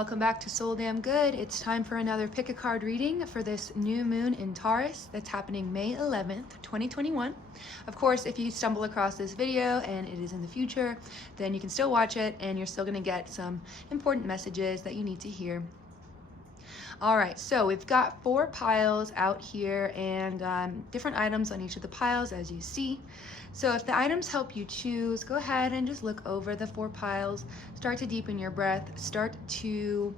welcome back to Soul Damn Good. It's time for another pick a card reading for this new moon in Taurus that's happening May 11th, 2021. Of course, if you stumble across this video and it is in the future, then you can still watch it and you're still going to get some important messages that you need to hear. All right, so we've got 4 piles out here and different items on each of the piles, as you see. So if the items help you choose, go ahead and just look over the 4 piles, start to deepen your breath, start to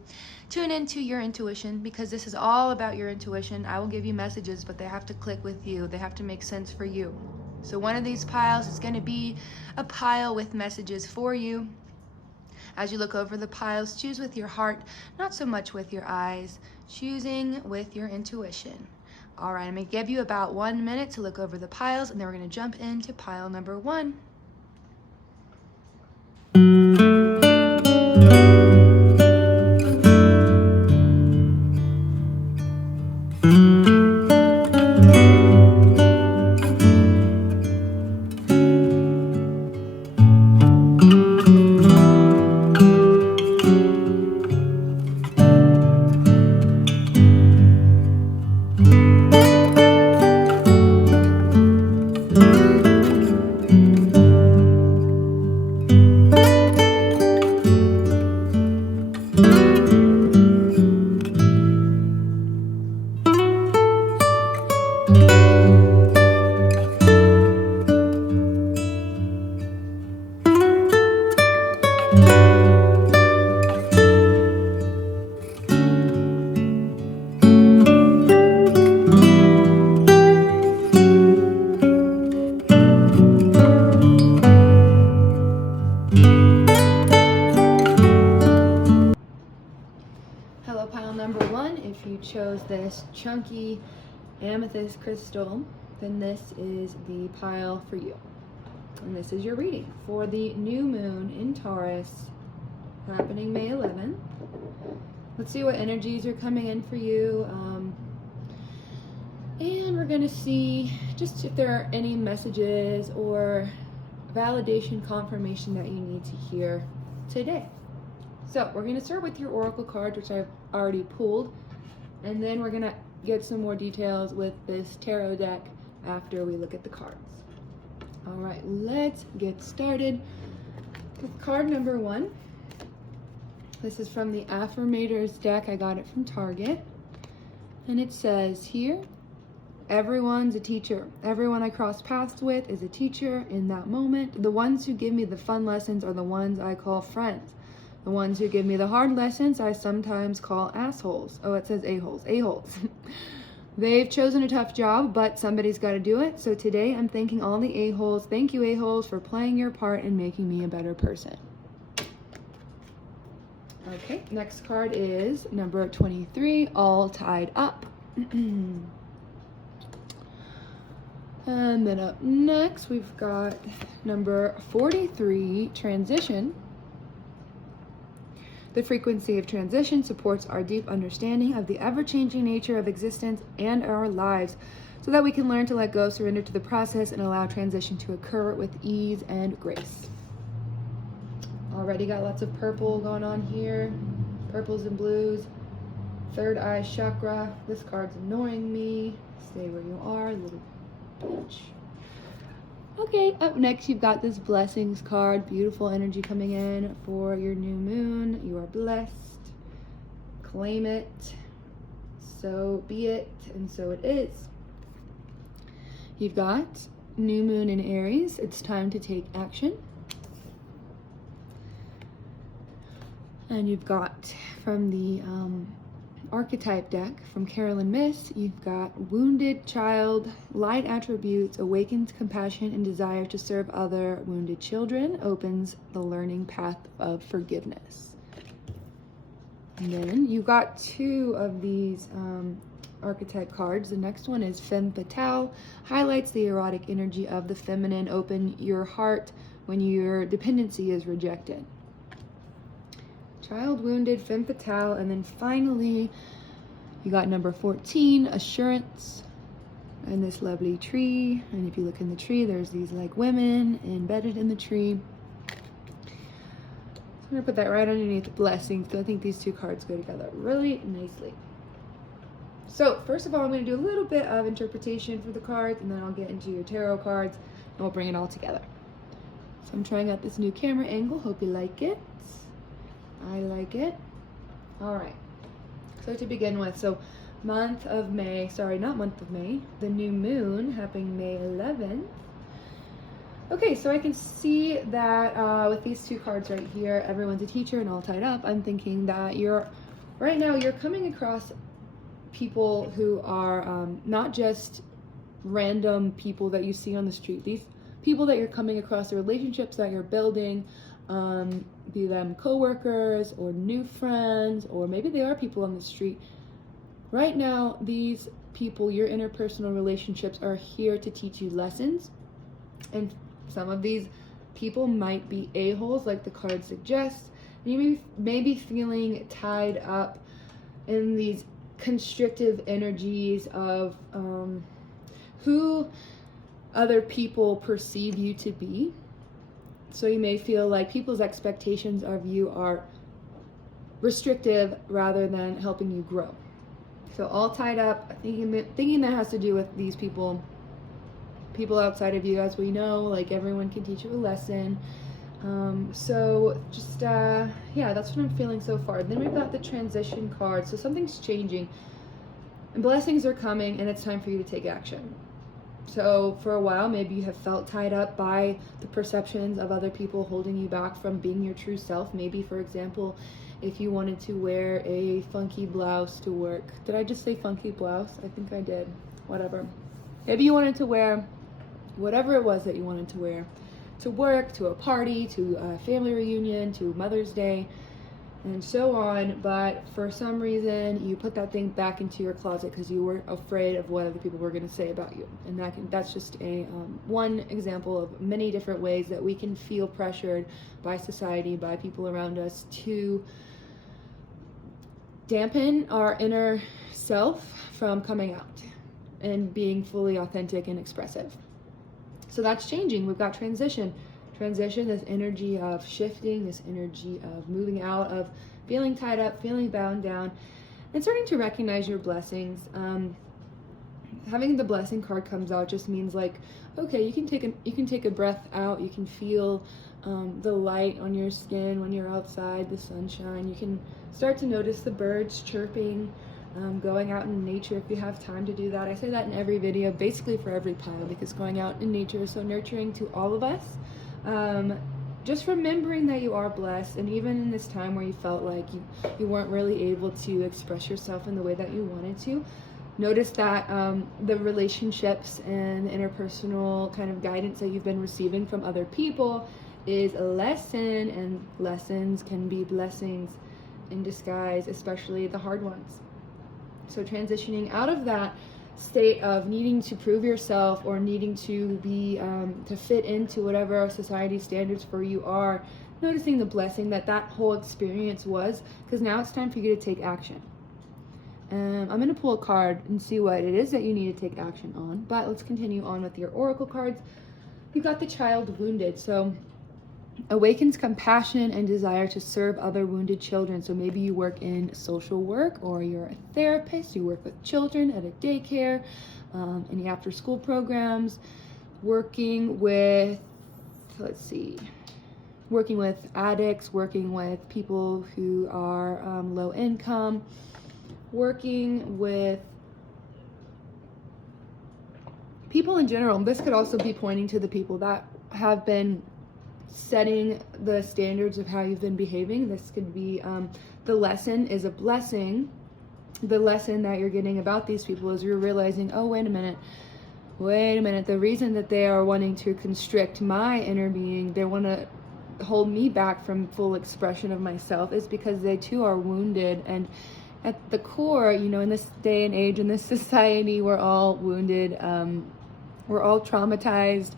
tune into your intuition, because this is all about your intuition. I will give you messages, but they have to click with you. They have to make sense for you. So one of these piles is going to be a pile with messages for you. As you look over the piles, choose with your heart, not so much with your eyes, choosing with your intuition. All right, I'm going to give you about 1 minute to look over the piles, and then we're going to jump into pile number 1. Hello, pile number 1. If you chose this chunky amethyst crystal, then this is the pile for you. And this is your reading for the new moon in Taurus, happening May 11th. Let's see what energies are coming in for you. And we're going to see just if there are any messages or validation, confirmation that you need to hear today. So we're going to start with your oracle cards, which I've already pulled, and then we're going to get some more details with this tarot deck after we look at the cards. All right, let's get started with card number 1. This is from the Affirmators deck. I got it from Target, and it says here, everyone's a teacher. Everyone I cross paths with is a teacher in that moment. The ones who give me the fun lessons are the ones I call friends. The ones who give me the hard lessons, I sometimes call assholes. Oh, it says a-holes. A-holes. They've chosen a tough job, but somebody's got to do it. So today I'm thanking all the a-holes. Thank you, a-holes, for playing your part in making me a better person. Okay, next card is number 23, all tied up. And then up next, we've got number 43, transition. The frequency of transition supports our deep understanding of the ever-changing nature of existence and our lives, so that we can learn to let go, surrender to the process, and allow transition to occur with ease and grace. Already got lots of purple going on here, purples and blues. Third eye chakra. This card's annoying me. Stay where you are, little bitch. Okay, up next you've got this blessings card. Beautiful energy coming in for your new moon. You are blessed. Claim it. So be it, and so it is. You've got new moon in Aries. It's time to take action. And you've got from the archetype deck from Carolyn Miss, you've got wounded child, light attributes, awakened compassion and desire to serve other wounded children, opens the learning path of forgiveness. And then you've got 2 of these archetype cards. The next one is Femme Fatale, highlights the erotic energy of the feminine. Open your heart when your dependency is rejected. Child, wounded, Femme Fatale, and then finally you got number 14, assurance, and this lovely tree. And if you look in the tree, there's these like women embedded in the tree. So I'm going to put that right underneath blessings, because I think these two cards go together really nicely. So first of all, I'm going to do a little bit of interpretation for the cards, and then I'll get into your tarot cards, and we'll bring it all together. So I'm trying out this new camera angle. Hope you like it. I like it. All right. So to begin with, so month of May, sorry, not month of May, the new moon happening May 11th. Okay, so I can see that with these two cards right here, everyone's a teacher and all tied up. I'm thinking that right now you're coming across people who are not just random people that you see on the street. These people that you're coming across, the relationships that you're building, be them coworkers or new friends, or maybe they are people on the street. Right now, these people, your interpersonal relationships, are here to teach you lessons. And some of these people might be a-holes, like the card suggests. You may be feeling tied up in these constrictive energies of who other people perceive you to be. So you may feel like people's expectations of you are restrictive rather than helping you grow. So all tied up, thinking that has to do with these people outside of you. As we know, like, everyone can teach you a lesson. So just, yeah, that's what I'm feeling so far. Then we've got the transition card. So something's changing and blessings are coming, and it's time for you to take action. So for a while, maybe you have felt tied up by the perceptions of other people holding you back from being your true self. Maybe, for example, if you wanted to wear a funky blouse to work. Did I just say funky blouse? I think I did. Whatever. Maybe you wanted to wear whatever it was that you wanted to wear to work, to a party, to a family reunion, to Mother's Day, and so on. But for some reason, you put that thing back into your closet because you were afraid of what other people were going to say about you. And that's just a one example of many different ways that we can feel pressured by society, by people around us, to dampen our inner self from coming out and being fully authentic and expressive. So that's changing. We've got transition, this energy of shifting, this energy of moving out of feeling tied up, feeling bound down, and starting to recognize your blessings. Having the blessing card comes out just means, like, okay, you can take a breath out. You can feel the light on your skin when you're outside, the sunshine. You can start to notice the birds chirping, going out in nature if you have time to do that. I say that in every video, basically for every pile, because going out in nature is so nurturing to all of us. Just remembering that you are blessed, and even in this time where you felt like you weren't really able to express yourself in the way that you wanted to, notice that the relationships and interpersonal kind of guidance that you've been receiving from other people is a lesson, and lessons can be blessings in disguise, especially the hard ones. So transitioning out of that state of needing to prove yourself or needing to be to fit into whatever our society standards for you are, noticing the blessing that whole experience was, because now it's time for you to take action. I'm going to pull a card and see what it is that you need to take action on, but let's continue on with your oracle cards. You've got the child wounded, so awakens compassion and desire to serve other wounded children. So maybe you work in social work, or you're a therapist, you work with children at a daycare, any after school programs, working with addicts, working with people who are low income, working with people in general. This could also be pointing to the people that have been setting the standards of how you've been behaving. This could be the lesson is a blessing. The lesson that you're getting about these people is you're realizing, oh, wait a minute, the reason that they are wanting to constrict my inner being, they want to hold me back from full expression of myself, is because they too are wounded. And at the core, in this day and age, in this society, we're all wounded, we're all traumatized,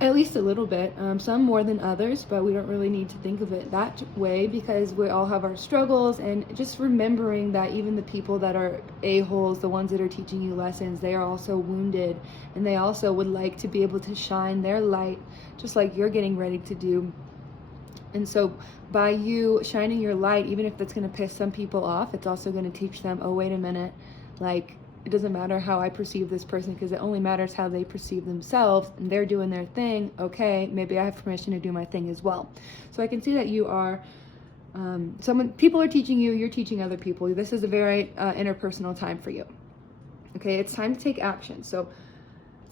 at least a little bit, some more than others, but we don't really need to think of it that way, because we all have our struggles. And just remembering that even the people that are a-holes, the ones that are teaching you lessons, they are also wounded, and they also would like to be able to shine their light, just like you're getting ready to do. And so by you shining your light, even if that's going to piss some people off, it's also going to teach them, oh, wait a minute, like, it doesn't matter how I perceive this person, because it only matters how they perceive themselves, and they're doing their thing. Okay, maybe I have permission to do my thing as well. So I can see that you are people are teaching you, you're teaching other people. This is a very interpersonal time for you. Okay, it's time to take action. So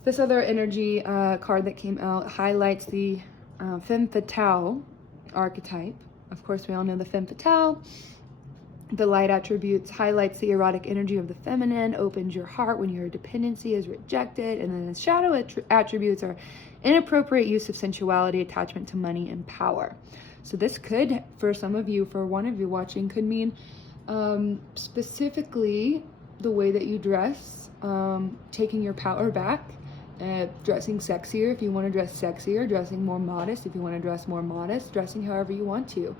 this other energy card that came out highlights the femme fatale archetype. Of course, we all know the femme fatale. The light attributes highlights the erotic energy of the feminine, opens your heart when your dependency is rejected, and then the shadow attributes are inappropriate use of sensuality, attachment to money, and power. So this could, for some of you, for one of you watching, could mean specifically the way that you dress, taking your power back, dressing sexier if you want to dress sexier, dressing more modest if you want to dress more modest, dressing however you want to.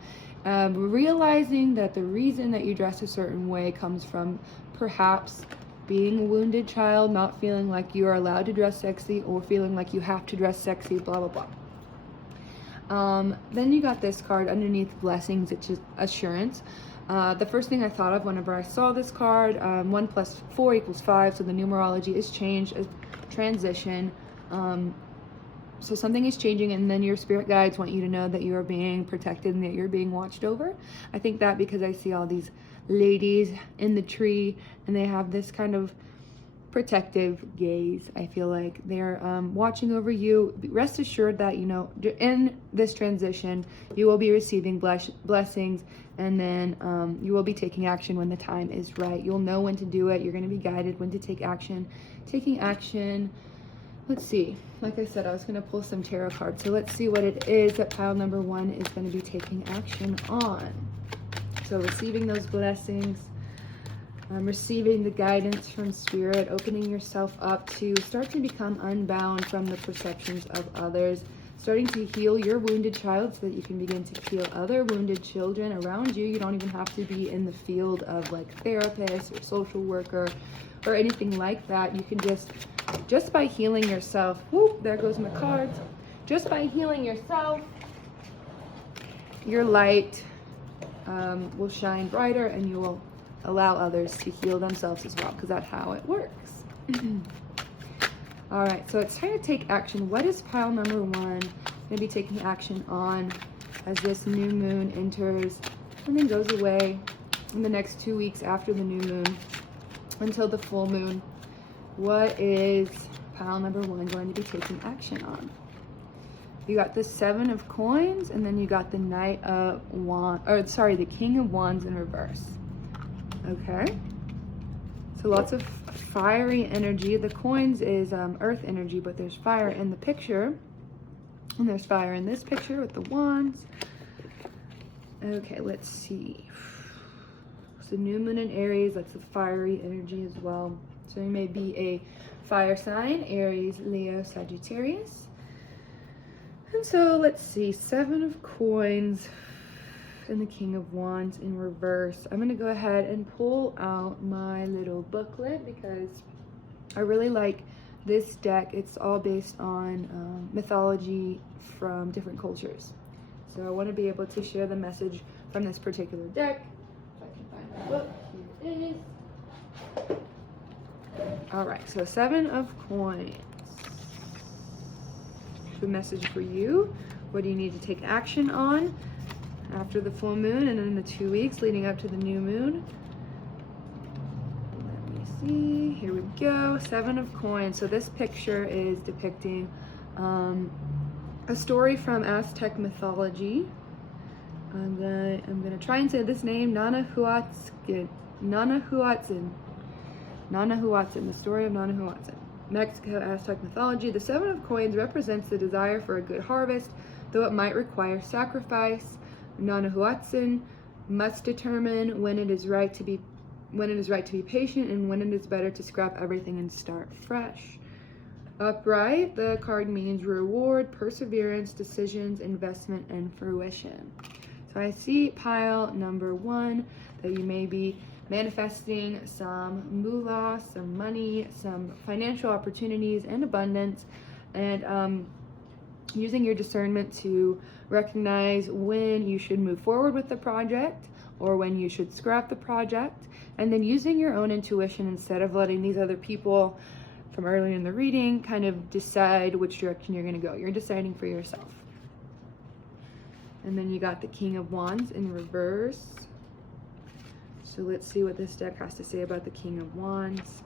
Realizing that the reason that you dress a certain way comes from perhaps being a wounded child, not feeling like you are allowed to dress sexy, or feeling like you have to dress sexy, blah, blah, blah. Then you got this card underneath blessings, which is assurance. The first thing I thought of whenever I saw this card, 1 + 4 = 5, so the numerology is changed, as transition. So something is changing, and then your spirit guides want you to know that you are being protected and that you're being watched over. I think that because I see all these ladies in the tree, and they have this kind of protective gaze. I feel like they're watching over you. Rest assured that, you know, in this transition, you will be receiving blessings, and then you will be taking action when the time is right. You'll know when to do it. You're going to be guided when to take action. Taking action. Let's see. Like I said, I was going to pull some tarot cards. So let's see what it is that pile number 1 is going to be taking action on. So receiving those blessings, receiving the guidance from spirit, opening yourself up to start to become unbound from the perceptions of others, starting to heal your wounded child so that you can begin to heal other wounded children around you. You don't even have to be in the field of like therapist or social worker or anything like that. You can just by healing yourself, whoop, there goes my cards. Just by healing yourself, your light will shine brighter, and you will allow others to heal themselves as well, because that's how it works. All right, so it's time to take action. What is pile number 1 going to be taking action on as this new moon enters and then goes away in the next 2 weeks after the new moon until the full moon? What is pile number 1 going to be taking action on? You got the 7 of coins, and then you got the Knight of Wands, or sorry, the King of Wands in reverse. Okay. So lots of fiery energy. The coins is earth energy, but there's fire in the picture. And there's fire in this picture with the wands. Okay, let's see. So new moon in Aries, lots of fiery energy as well. So you may be a fire sign, Aries, Leo, Sagittarius. And so let's see, 7 of coins and the King of Wands in reverse. I'm going to go ahead and pull out my little booklet because I really like this deck. It's all based on mythology from different cultures. So I want to be able to share the message from this particular deck. If I can find my book, here it is. All right, so 7 of coins. The message for you. What do you need to take action on after the full moon and in the 2 weeks leading up to the new moon? Let me see. Here we go. 7 of coins. So this picture is depicting a story from Aztec mythology. I'm gonna try and say this name, Nanahuatzin. The story of Nanahuatzin. Mexico Aztec mythology. The 7 of coins represents the desire for a good harvest, though it might require sacrifice. Nanahuatzin must determine when it is right to be patient and when it is better to scrap everything and start fresh. Upright, the card means reward, perseverance, decisions, investment, and fruition. So I see pile number 1 that you may be manifesting some moolah, some money, some financial opportunities and abundance. And using your discernment to recognize when you should move forward with the project or when you should scrap the project, and then using your own intuition instead of letting these other people from earlier in the reading kind of decide which direction you're going to go. You're deciding for yourself. And then you got the King of Wands in reverse. So let's see what this deck has to say about the King of Wands.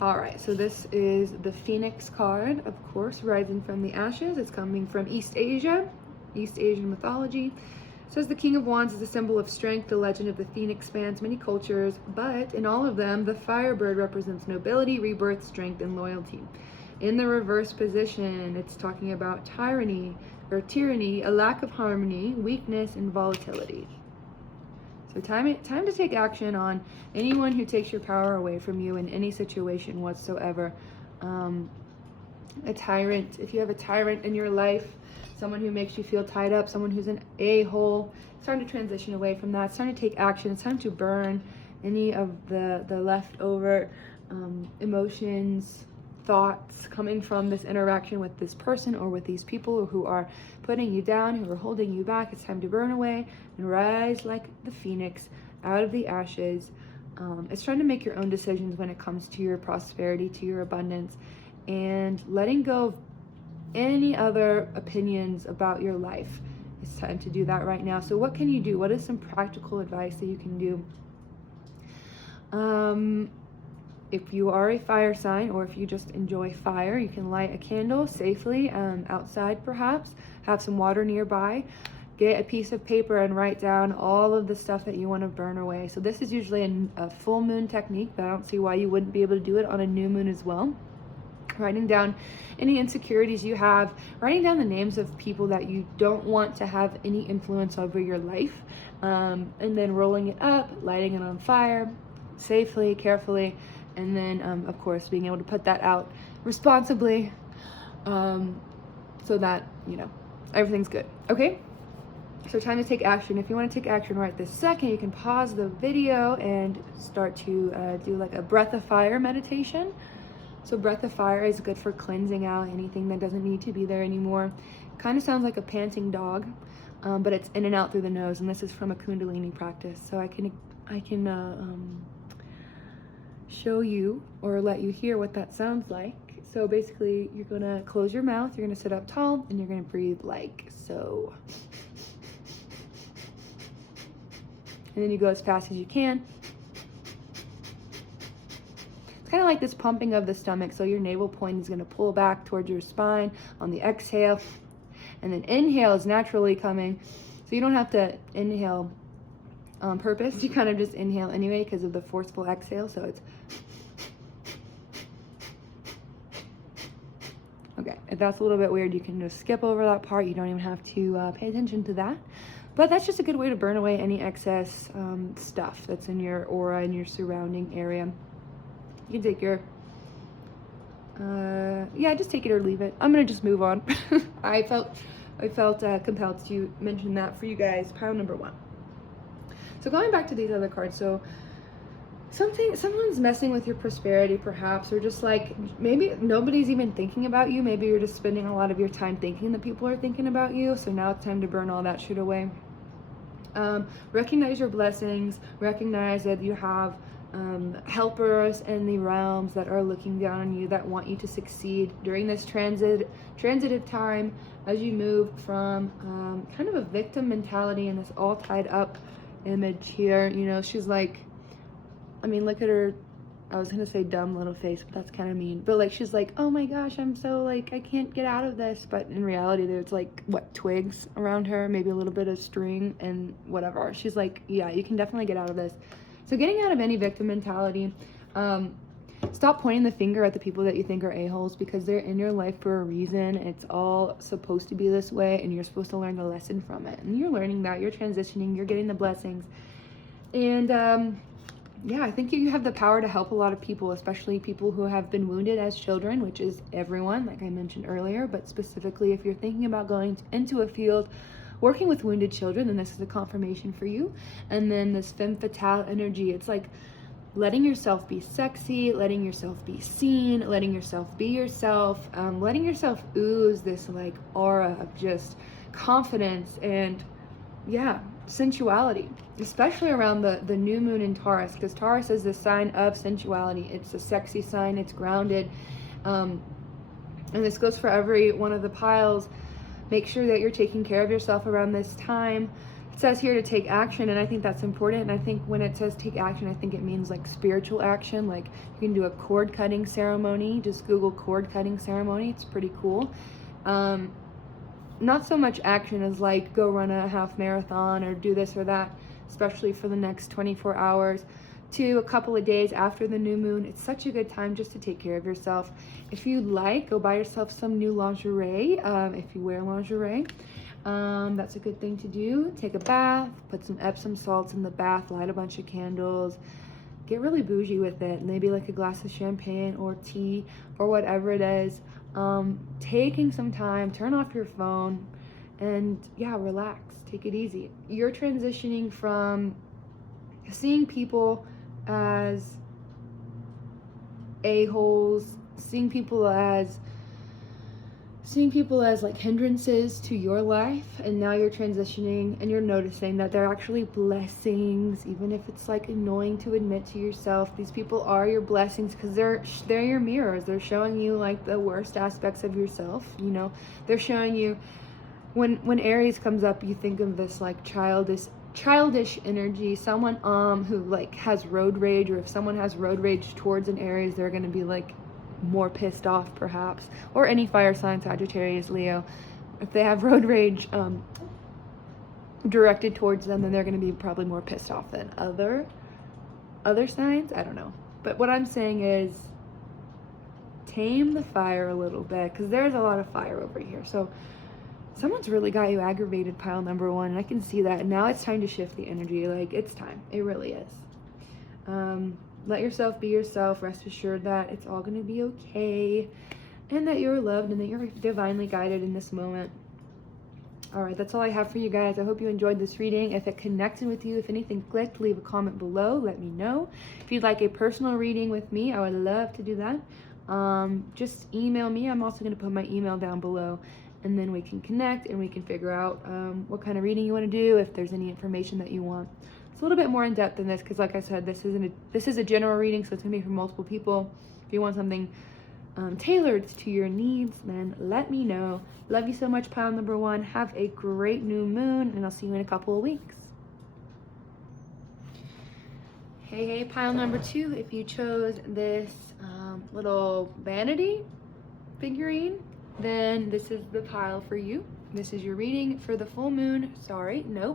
All right, so this is the Phoenix card, of course, rising from the ashes. It's coming from East Asia, East Asian mythology. It says the King of Wands is a symbol of strength. The legend of the Phoenix spans many cultures, but in all of them, the Firebird represents nobility, rebirth, strength, and loyalty. In the reverse position, it's talking about tyranny, a lack of harmony, weakness, and volatility. So time to take action on anyone who takes your power away from you in any situation whatsoever. A tyrant, if you have a tyrant in your life, someone who makes you feel tied up, someone who's an a-hole, it's time to transition away from that. It's time to take action. It's time to burn any of the leftover emotions, thoughts coming from this interaction with this person or with these people who are putting you down, who are holding you back. It's time to burn away and rise like the phoenix out of the ashes. It's trying to make your own decisions when it comes to your prosperity, to your abundance, and letting go of any other opinions about your life. It's time to do that right now. So what can you do? What is some practical advice that you can do? If you are a fire sign, or if you just enjoy fire, you can light a candle safely outside perhaps, have some water nearby, get a piece of paper and write down all of the stuff that you want to burn away. So this is usually a full moon technique, but I don't see why you wouldn't be able to do it on a new moon as well. Writing down any insecurities you have, writing down the names of people that you don't want to have any influence over your life, and then rolling it up, lighting it on fire safely, carefully, and then of course being able to put that out responsibly, so that everything's good. Okay, so time to take action. If you want to take action right this second, you can pause the video and start to do like a breath of fire meditation. So breath of fire is good for cleansing out anything that doesn't need to be there anymore. Kind of sounds like a panting dog, but it's in and out through the nose, and this is from a Kundalini practice. So I can show you or let you hear what that sounds like. So basically, you're gonna close your mouth, you're gonna sit up tall, and you're gonna breathe like so. And then you go as fast as you can. It's kind of like this pumping of the stomach. So your navel point is going to pull back towards your spine on the exhale. And then inhale is naturally coming. So you don't have to inhale on purpose. You kind of just inhale anyway because of the forceful exhale. So it's... Okay, if that's a little bit weird, you can just skip over that part. You don't even have to pay attention to that. But that's just a good way to burn away any excess stuff that's in your aura, in your surrounding area. You can take your, just take it or leave it. I'm gonna just move on. I felt compelled to mention that for you guys. Pile number 1. So going back to these other cards, so someone's messing with your prosperity perhaps, or just like maybe nobody's even thinking about you. Maybe you're just spending a lot of your time thinking that people are thinking about you. So now it's time to burn all that shit away. Recognize your blessings. Recognize that you have helpers in the realms that are looking down on you, that want you to succeed during this transitive time as you move from kind of a victim mentality and this all tied up image here. She's like, look at her, I was gonna say dumb little face, but that's kind of mean, but like she's like, oh my gosh, I'm so like, I can't get out of this. But in reality there's like twigs around her, maybe a little bit of string and whatever. She's like, yeah, you can definitely get out of this. So getting out of any victim mentality, stop pointing the finger at the people that you think are a-holes, because they're in your life for a reason. It's all supposed to be this way, and you're supposed to learn the lesson from it. And you're learning that, you're transitioning, you're getting the blessings. And I think you have the power to help a lot of people, especially people who have been wounded as children, which is everyone, like I mentioned earlier. But specifically, if you're thinking about going into a field working with wounded children, then this is a confirmation for you. And then this femme fatale energy, it's like letting yourself be sexy, letting yourself be seen, letting yourself be yourself, letting yourself ooze this like aura of just confidence and yeah, sensuality, especially around the new moon in Taurus, because Taurus is the sign of sensuality. It's a sexy sign, it's grounded, and this goes for every one of the piles. Make sure that you're taking care of yourself around this time. It says here to take action, and I think that's important. And I think when it says take action, I think it means like spiritual action. Like you can do a cord cutting ceremony. Just Google cord cutting ceremony. It's pretty cool. Not so much action as like go run a half marathon or do this or that, especially for the next 24 hours to a couple of days after the new moon. It's such a good time just to take care of yourself. If you'd like, go buy yourself some new lingerie, if you wear lingerie. That's a good thing to do. Take a bath, put some Epsom salts in the bath, light a bunch of candles, get really bougie with it. Maybe like a glass of champagne or tea or whatever it is. Taking some time, turn off your phone, and yeah, relax, take it easy. You're transitioning from seeing people as a-holes, seeing people as like hindrances to your life, and now you're transitioning and you're noticing that they're actually blessings, even if it's like annoying to admit to yourself. These people are your blessings because they're your mirrors. They're showing you like the worst aspects of yourself, you know. They're showing you when Aries comes up, you think of this like childish energy, someone who like has road rage, or if someone has road rage towards an Aries, they're going to be like more pissed off perhaps, or any fire sign, Sagittarius, Leo. If they have road rage directed towards them, then they're going to be probably more pissed off than other signs. I don't know, but what I'm saying is tame the fire a little bit, because there's a lot of fire over here. So someone's really got you aggravated, pile number one, and I can see that. And now it's time to shift the energy. Like, it's time. It really is. Let yourself be yourself. Rest assured that it's all going to be okay, and that you're loved, and that you're divinely guided in this moment. All right, that's all I have for you guys. I hope you enjoyed this reading. If it connected with you, if anything clicked, leave a comment below. Let me know. If you'd like a personal reading with me, I would love to do that. Just email me. I'm also going to put my email down below, and then we can connect and we can figure out what kind of reading you want to do, if there's any information that you want. It's a little bit more in depth than this, because like I said, this is a general reading, so it's going to be for multiple people. If you want something tailored to your needs, then let me know. Love you so much, pile number one. Have a great new moon, and I'll see you in a couple of weeks. Hey, pile number two, if you chose this little vanity figurine, then this is the pile for you. This is your reading for the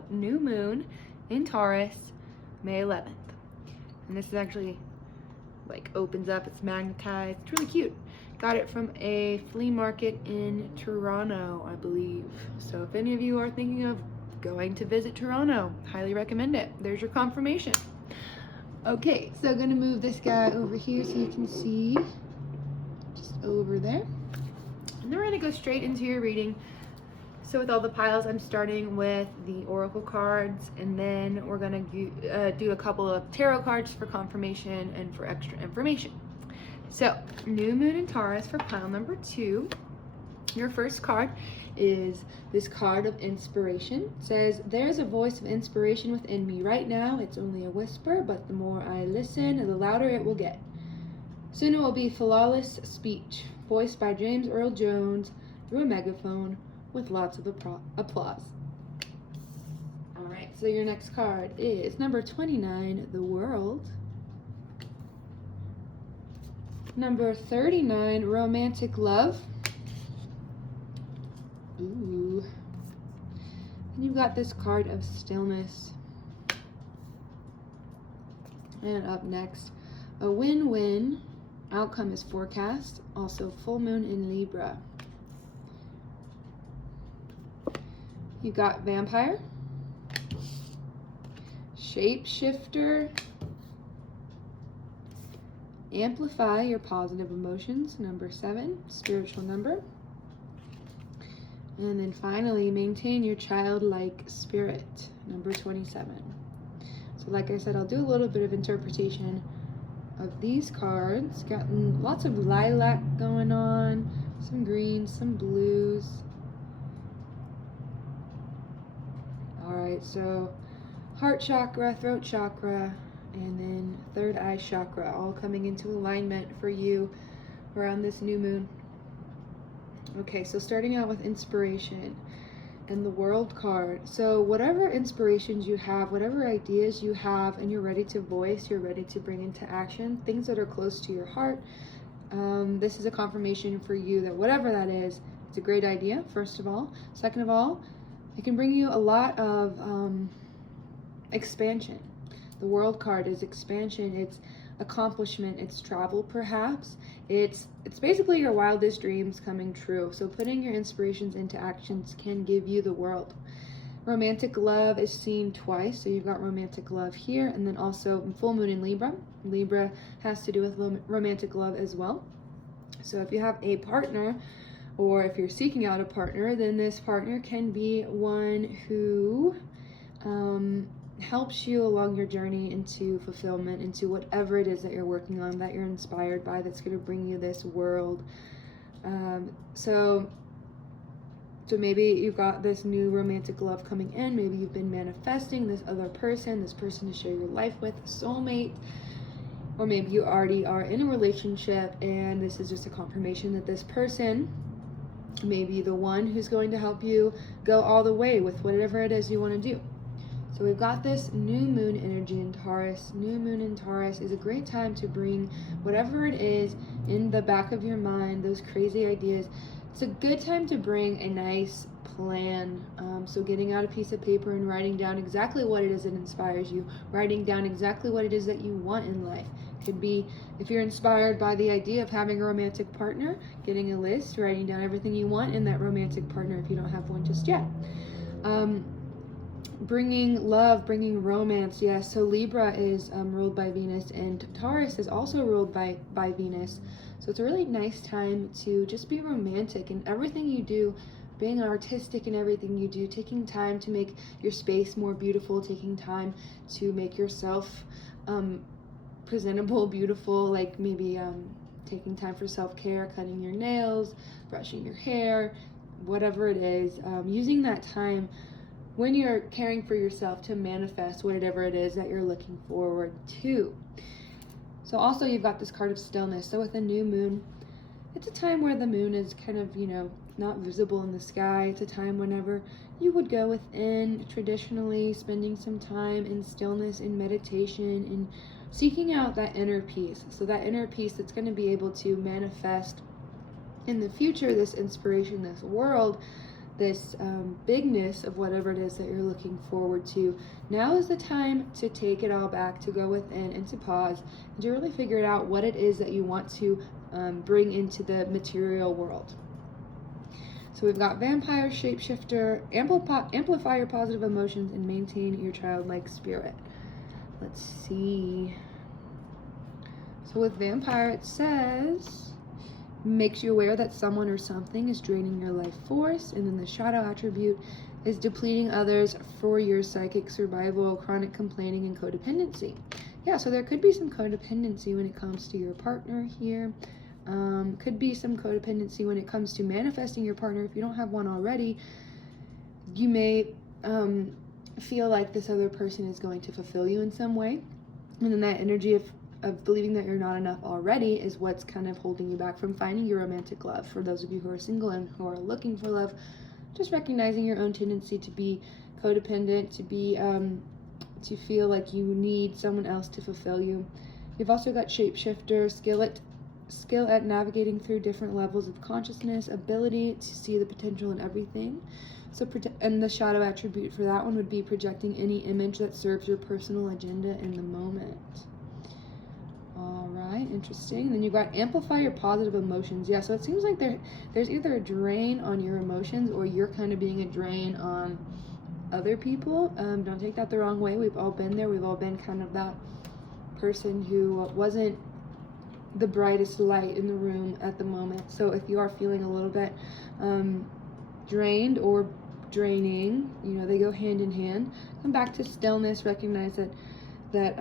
new moon in Taurus, May 11th. And this is actually like opens up, it's magnetized, it's really cute. Got it from a flea market in Toronto, I believe. So if any of you are thinking of going to visit Toronto, highly recommend it. There's your confirmation. Okay, so I'm gonna move this guy over here so you can see, just over there. And then we're gonna go straight into your reading. So with all the piles, I'm starting with the oracle cards, and then we're gonna do a couple of tarot cards for confirmation and for extra information. So new moon in Taurus for pile number two. Your first card is this card of inspiration. It says, there's a voice of inspiration within me right now. It's only a whisper, but the more I listen, the louder it will get. Soon it will be flawless speech, voiced by James Earl Jones through a megaphone with lots of applause. All right, so your next card is number 29, the World. Number 39, romantic love. Ooh. And you've got this card of stillness. And up next, a win-win. Outcome is forecast. Also full moon in Libra. You got vampire, shapeshifter, amplify your positive emotions, number 7, spiritual number. And then finally, maintain your childlike spirit, number 27. So like I said, I'll do a little bit of interpretation of these cards. Got lots of lilac going on, some greens, some blues. Alright, so heart chakra, throat chakra, and then third eye chakra, all coming into alignment for you around this new moon. Okay, so starting out with inspiration and the World card. So whatever inspirations you have, whatever ideas you have, and you're ready to voice, you're ready to bring into action, things that are close to your heart, this is a confirmation for you that whatever that is, it's a great idea, first of all. Second of all, it can bring you a lot of expansion. The World card is expansion, it's accomplishment, it's travel perhaps. It's basically your wildest dreams coming true. So putting your inspirations into actions can give you the world. Romantic love is seen twice. So you've got romantic love here, and then also full moon in Libra. Libra has to do with romantic love as well. So if you have a partner, or if you're seeking out a partner, then this partner can be one who helps you along your journey into fulfillment, into whatever it is that you're working on, that you're inspired by, that's going to bring you this world. So maybe you've got this new romantic love coming in. Maybe you've been manifesting this other person, this person to share your life with, a soulmate. Or maybe you already are in a relationship and this is just a confirmation that this person may be the one who's going to help you go all the way with whatever it is you want to do. So we've got this new moon energy in Taurus. New moon in Taurus is a great time to bring whatever it is in the back of your mind, those crazy ideas. It's a good time to bring a nice plan. So getting out a piece of paper and writing down exactly what it is that inspires you, writing down exactly what it is that you want in life. Could be, if you're inspired by the idea of having a romantic partner, getting a list, writing down everything you want in that romantic partner if you don't have one just yet. Bringing love, bringing romance, yes. So Libra is ruled by Venus, and Taurus is also ruled by Venus. So it's a really nice time to just be romantic in everything you do, being artistic in everything you do, taking time to make your space more beautiful, taking time to make yourself presentable, beautiful, like maybe taking time for self-care, cutting your nails, brushing your hair, whatever it is, using that time when you're caring for yourself to manifest whatever it is that you're looking forward to. So also you've got this card of stillness. So with a new moon, it's a time where the moon is kind of, not visible in the sky. It's a time whenever you would go within, traditionally spending some time in stillness, in meditation, in seeking out that inner peace. So that inner peace that's going to be able to manifest in the future, this inspiration, this world, this bigness of whatever it is that you're looking forward to. Now is the time to take it all back, to go within and to pause and to really figure out what it is that you want to bring into the material world. So we've got vampire, shapeshifter, amplify your positive emotions, and maintain your childlike spirit. Let's see. So with vampire, it says, makes you aware that someone or something is draining your life force. And then the shadow attribute is depleting others for your psychic survival, chronic complaining, and codependency. Yeah, so there could be some codependency when it comes to your partner here. Could be some codependency when it comes to manifesting your partner. If you don't have one already, you may feel like this other person is going to fulfill you in some way. And then that energy of believing that you're not enough already is what's kind of holding you back from finding your romantic love. For those of you who are single and who are looking for love, just recognizing your own tendency to be codependent, to be to feel like you need someone else to fulfill you. You've also got shapeshifter, skill at navigating through different levels of consciousness, ability to see the potential in everything. So, and the shadow attribute for that one would be projecting any image that serves your personal agenda in the moment. All right, interesting. Then you've got amplify your positive emotions. Yeah, so it seems like there's either a drain on your emotions or you're kind of being a drain on other people. Don't take that the wrong way. We've all been there. We've all been kind of that person who wasn't the brightest light in the room at the moment. So if you are feeling a little bit drained or draining, they go hand in hand. Come back to stillness. Recognize that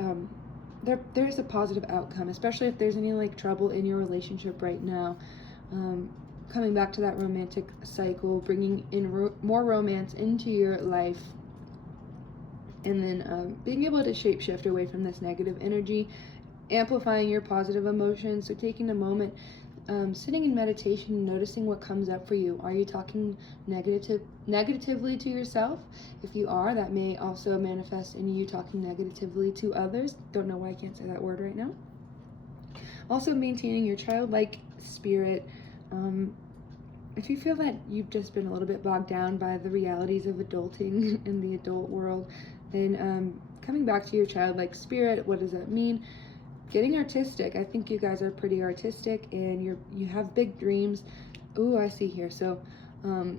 there's a positive outcome, especially if there's any like trouble in your relationship right now. Coming back to that romantic cycle, bringing in more romance into your life, and then being able to shapeshift away from this negative energy, amplifying your positive emotions. So taking a moment, sitting in meditation, noticing what comes up for you. Are you talking negatively to yourself? If you are, that may also manifest in you talking negatively to others. Don't know why I can't say that word right now. Also maintaining your childlike spirit. If you feel that you've just been a little bit bogged down by the realities of adulting in the adult world, then coming back to your childlike spirit. What does that mean? Getting artistic. I think you guys are pretty artistic, and you have big dreams. Ooh, I see here. So when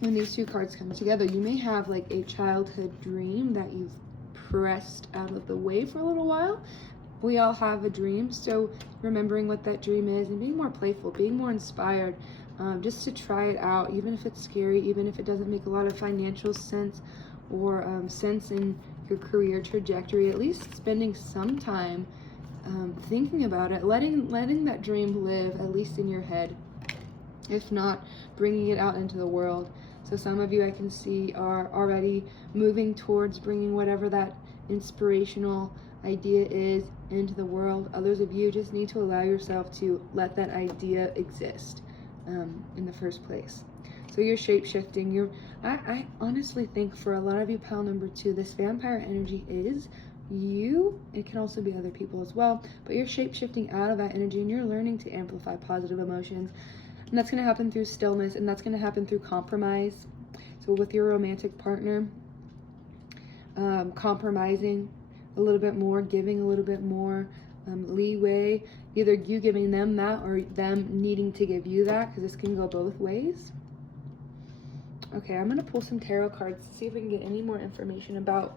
these two cards come together, you may have like a childhood dream that you've pressed out of the way for a little while. We all have a dream, so remembering what that dream is and being more playful, being more inspired, just to try it out, even if it's scary, even if it doesn't make a lot of financial sense or sense in your career trajectory. At least spending some time thinking about it, letting that dream live, at least in your head, if not bringing it out into the world. So some of you I can see are already moving towards bringing whatever that inspirational idea is into the world. Others of you just need to allow yourself to let that idea exist in the first place. So you're shape-shifting. I honestly think for a lot of you, pile number 2, this vampire energy is you. It can also be other people as well, but you're shape-shifting out of that energy, and you're learning to amplify positive emotions. And that's going to happen through stillness, and that's going to happen through compromise. So with your romantic partner, compromising a little bit more, giving a little bit more leeway, either you giving them that or them needing to give you that, because this can go both ways. Okay, I'm going to pull some tarot cards to see if we can get any more information about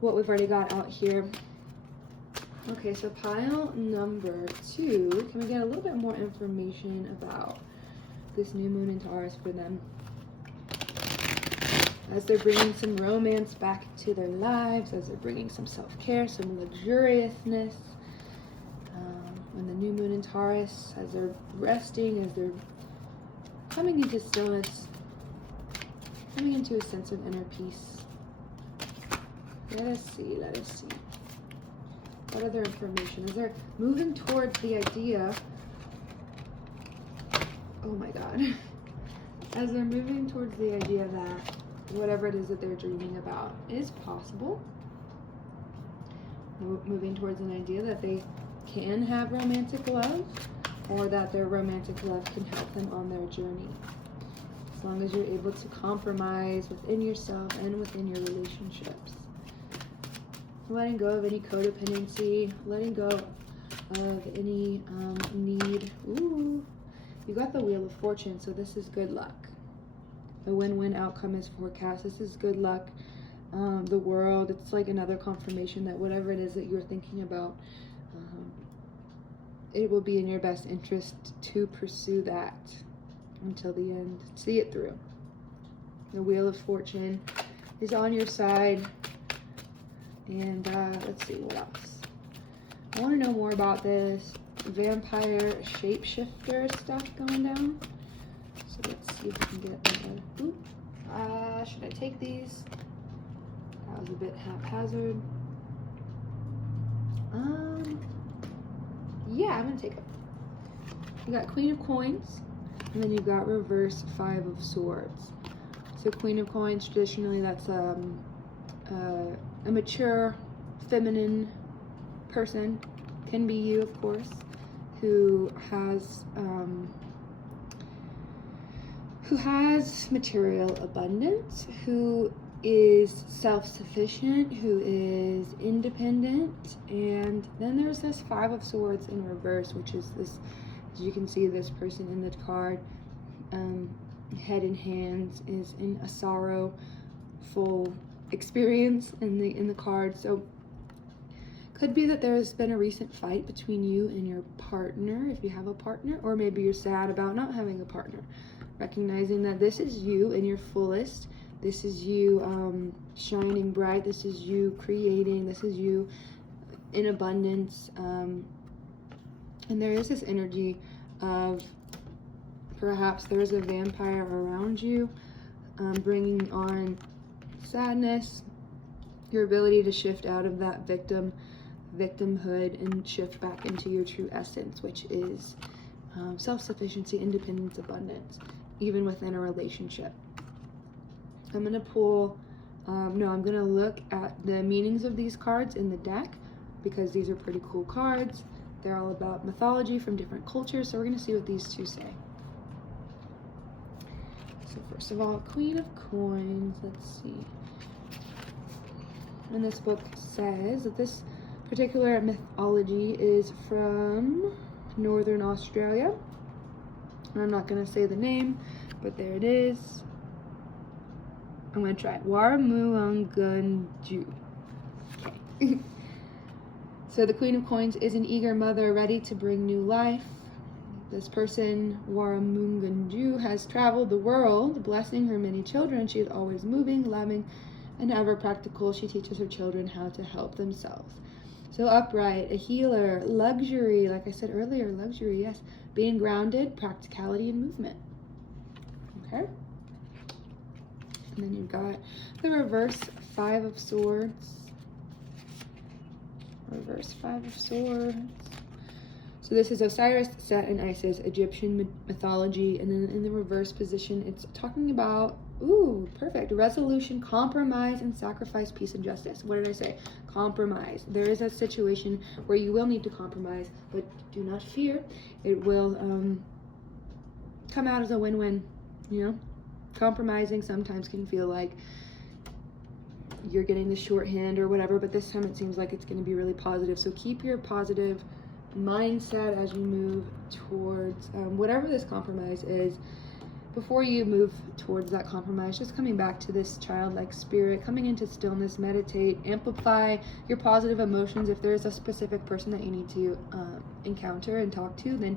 what we've already got out here. Okay, so pile number 2, can we get a little bit more information about this new moon in Taurus for them? As they're bringing some romance back to their lives, as they're bringing some self-care, some luxuriousness. When the new moon in Taurus, as they're resting, as they're coming into stillness, coming into a sense of inner peace. Let us see. What other information? As they're moving towards the idea, oh my God. As they're moving towards the idea that whatever it is that they're dreaming about is possible. Moving towards an idea that they can have romantic love, or that their romantic love can help them on their journey. As long as you're able to compromise within yourself and within your relationships. Letting go of any codependency, letting go of any need. Ooh, you got the Wheel of Fortune, so this is good luck. The win-win outcome is forecast. This is good luck. The World, it's like another confirmation that whatever it is that you're thinking about, it will be in your best interest to pursue that until the end. See it through. The Wheel of Fortune is on your side. And let's see what else. I want to know more about this vampire shapeshifter stuff going down. So let's see if we can get that. Should I take these? That was a bit haphazard. Yeah, I'm gonna take it. You got Queen of Coins, and then you got reverse 5 of Swords. So Queen of Coins, traditionally that's a mature, feminine person, can be you, of course, who has material abundance, who is self-sufficient, who is independent. And then there's this 5 of Swords in reverse, which is this, as you can see, this person in the card, head in hands, is in a sorrowful experience in the card. So could be that there's been a recent fight between you and your partner, if you have a partner, or maybe you're sad about not having a partner. Recognizing that this is you in your fullest. This is you shining bright. This is you creating. This is you in abundance, and there is this energy of perhaps there's a vampire around you, bringing on sadness, your ability to shift out of that victimhood and shift back into your true essence, which is self-sufficiency, independence, abundance, even within a relationship. I'm going to pull, I'm going to look at the meanings of these cards in the deck, because these are pretty cool cards. They're all about mythology from different cultures, so we're going to see what these two say. So first of all, Queen of Coins, let's see. And this book says that this particular mythology is from Northern Australia. And I'm not going to say the name, but there it is. I'm going to try it. Warramungunju. Okay. So the Queen of Coins is an eager mother ready to bring new life. This person, Warramungunju, has traveled the world, blessing her many children. She is always moving, loving, and ever practical. She teaches her children how to help themselves. So upright, a healer, luxury, like I said earlier, luxury, yes. Being grounded, practicality, and movement. Okay. And then you've got the reverse Five of Swords. Reverse Five of Swords. So this is Osiris, Set, and Isis, Egyptian mythology. And then in the reverse position, it's talking about, ooh, perfect, resolution, compromise, and sacrifice, peace, and justice. What did I say? Compromise. There is a situation where you will need to compromise, but do not fear. It will come out as a win-win, you know? Compromising sometimes can feel like you're getting the shorthand or whatever, but this time it seems like it's going to be really positive. So keep your positive mindset as you move towards whatever this compromise is. Before you move towards that compromise, just coming back to this childlike spirit, coming into stillness, meditate, amplify your positive emotions. If there's a specific person that you need to encounter and talk to, then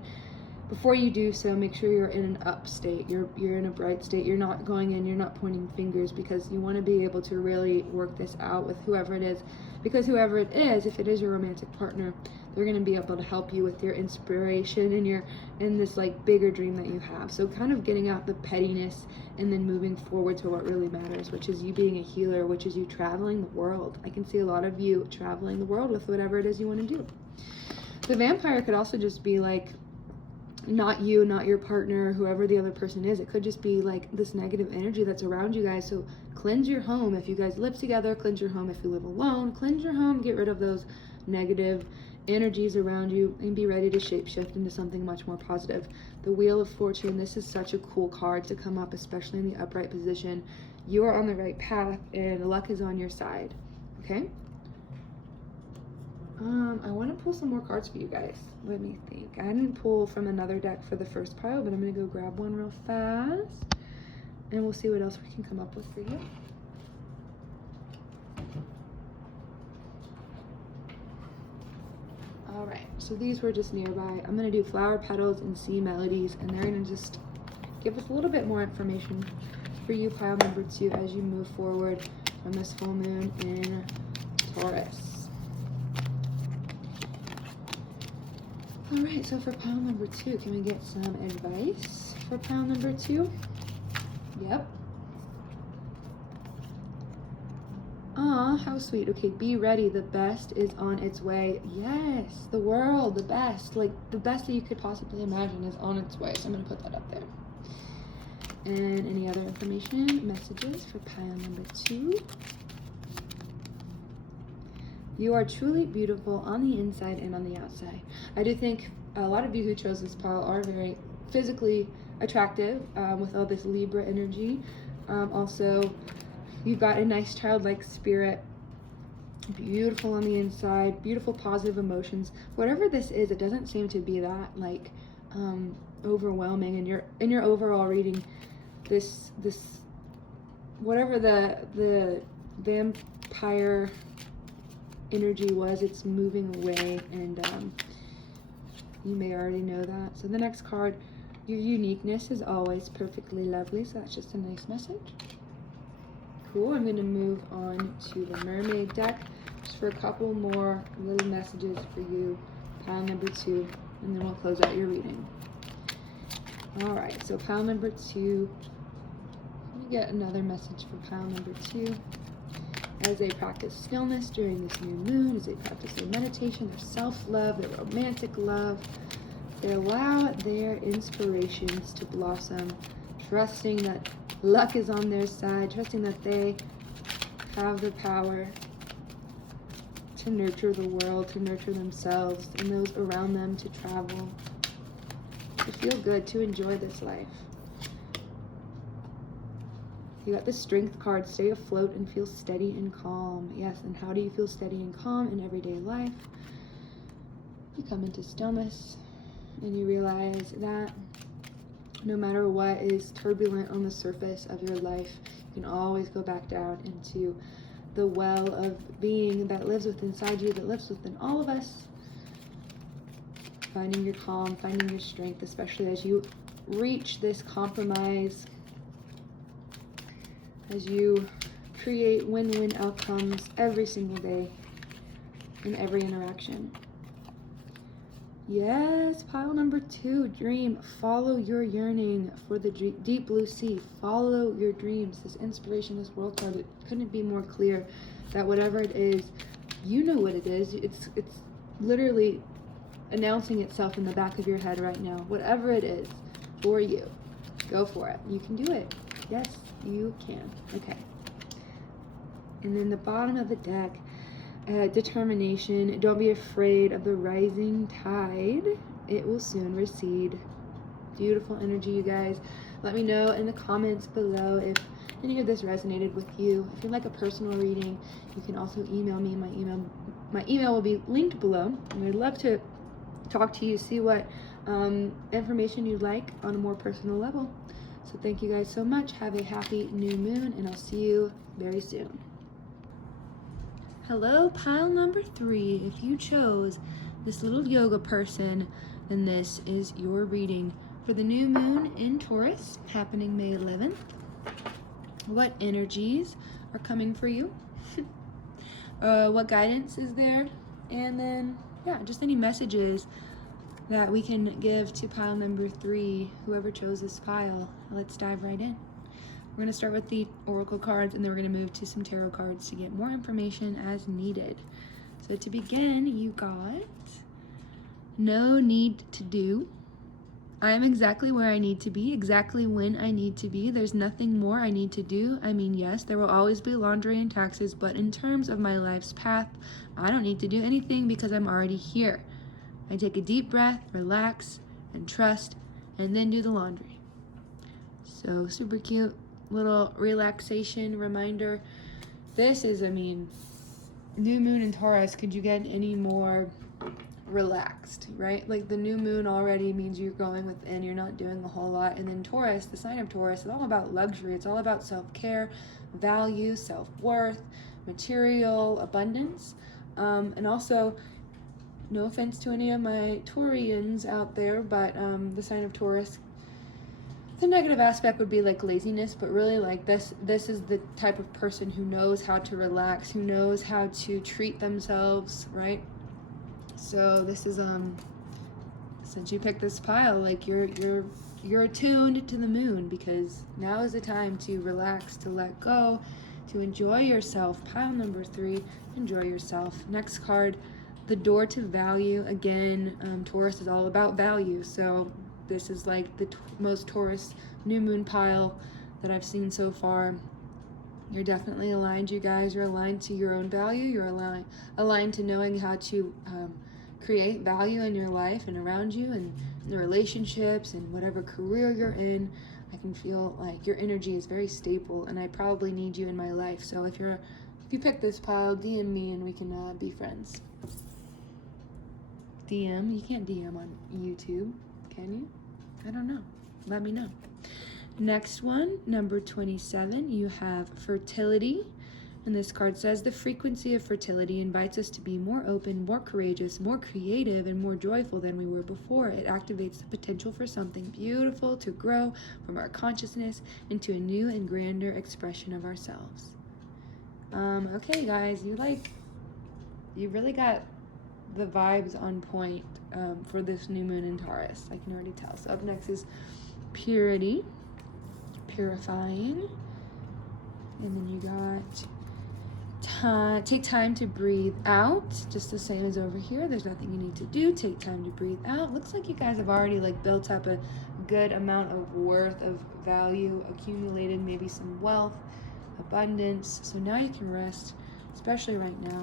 before you do so, make sure you're in an up state, you're in a bright state. You're not going in, you're not pointing fingers, because you want to be able to really work this out with whoever it is, because whoever it is, if it is your romantic partner, they're going to be able to help you with your inspiration and in this like bigger dream that you have. So kind of getting out the pettiness and then moving forward to what really matters, which is you being a healer, which is you traveling the world. I can see a lot of you traveling the world with whatever it is you want to do. The vampire could also just be like, not you, not your partner, whoever the other person is. It could just be like this negative energy that's around you guys. So cleanse your home. If you guys live together, cleanse your home. If you live alone, cleanse your home. Get rid of those negative energies around you and be ready to shapeshift into something much more positive. The Wheel of Fortune, this is such a cool card to come up, especially in the upright position. You are on the right path and luck is on your side. Okay? I want to pull some more cards for you guys. Let me think. I didn't pull from another deck for the first pile, but I'm going to go grab one real fast. And we'll see what else we can come up with for you. Alright, so these were just nearby. I'm going to do Flower Petals and Sea Melodies, and they're going to just give us a little bit more information for you, pile number 2, as you move forward from this full moon in Taurus. Alright, so for pile number 2, can we get some advice for pile number 2? Yep. Aw, how sweet. Okay, be ready. The best is on its way. Yes, the world, the best. Like, the best that you could possibly imagine is on its way. So I'm going to put that up there. And any other information, messages for pile number 2? You are truly beautiful on the inside and on the outside. I do think a lot of you who chose this pile are very physically attractive with all this Libra energy. Also, you've got a nice childlike spirit, beautiful on the inside, beautiful positive emotions. Whatever this is, it doesn't seem to be that like overwhelming in your overall reading. This whatever the vampire energy was, it's moving away, and you may already know that. So the next card, your uniqueness is always perfectly lovely, so that's just a nice message. Cool. I'm going to move on to the Mermaid deck just for a couple more little messages for you, pile number 2, and then we'll close out your reading. All right, so pile number 2, let me get another message for pile number 2. As they practice stillness during this new moon, as they practice their meditation, their self-love, their romantic love, they allow their inspirations to blossom, trusting that luck is on their side, trusting that they have the power to nurture the world, to nurture themselves and those around them, to travel, to feel good, to enjoy this life. You got the Strength card, stay afloat and feel steady and calm. Yes, and how do you feel steady and calm in everyday life? You come into stillness and you realize that no matter what is turbulent on the surface of your life, you can always go back down into the well of being that lives within inside you, that lives within all of us. Finding your calm, finding your strength, especially as you reach this compromise, as you create win-win outcomes every single day in every interaction. Yes, pile number 2, dream. Follow your yearning for the deep blue sea. Follow your dreams. This inspiration, this world card, it couldn't be more clear that whatever it is, you know what it is. It's literally announcing itself in the back of your head right now. Whatever it is for you, go for it. You can do it. Yes, you can. Okay. And then the bottom of the deck, determination. Don't be afraid of the rising tide. It will soon recede. Beautiful energy, you guys. Let me know in the comments below if any of this resonated with you. If you'd like a personal reading, you can also email me. My email will be linked below. And I'd love to talk to you, see what information you'd like on a more personal level. So thank you guys so much. Have a happy new moon, and I'll see you very soon. Hello, pile number 3. If you chose this little yoga person, then this is your reading for the new moon in Taurus, happening May 11th. What energies are coming for you? What guidance is there? And then, yeah, just any messages that we can give to pile number 3, whoever chose this pile. Let's dive right in. We're going to start with the oracle cards, and then we're going to move to some tarot cards to get more information as needed. So to begin, you got no need to do. I am exactly where I need to be, exactly when I need to be. There's nothing more I need to do. I mean, yes, there will always be laundry and taxes, but in terms of my life's path, I don't need to do anything because I'm already here. I take a deep breath, relax, and trust, and then do the laundry. So super cute little relaxation reminder. This is, I mean, new moon in Taurus. Could you get any more relaxed, right? Like the new moon already means you're going within, you're not doing a whole lot. And then Taurus, the sign of Taurus, is all about luxury. It's all about self-care, value, self-worth, material abundance, and also, no offense to any of my Taurians out there, but the sign of Taurus, the negative aspect would be like laziness, but really like this is the type of person who knows how to relax, who knows how to treat themselves, right? So this is since you picked this pile, like you're attuned to the moon, because now is the time to relax, to let go, to enjoy yourself. Pile number 3, enjoy yourself. Next card, the door to value. Again, Taurus is all about value, so this is like the most Taurus new moon pile that I've seen so far. You're definitely aligned, you guys. You're aligned to your own value. You're aligned to knowing how to create value in your life and around you, and in the relationships and whatever career you're in. I can feel like your energy is very stable, and I probably need you in my life. So if you pick this pile, DM me and we can be friends. DM? You can't DM on YouTube, can you? I don't know. Let me know. Next one, number 27, you have fertility. And this card says, the frequency of fertility invites us to be more open, more courageous, more creative, and more joyful than we were before. It activates the potential for something beautiful to grow from our consciousness into a new and grander expression of ourselves. Okay, guys, you really got the vibes on point for this new moon in Taurus. I can already tell. So up next is purity, purifying, and then you got take time to breathe out, just the same as over here. There's nothing you need to do. Take time to breathe out. Looks like you guys have already like built up a good amount of worth, of value, accumulated maybe some wealth, abundance. So now you can rest, especially right now.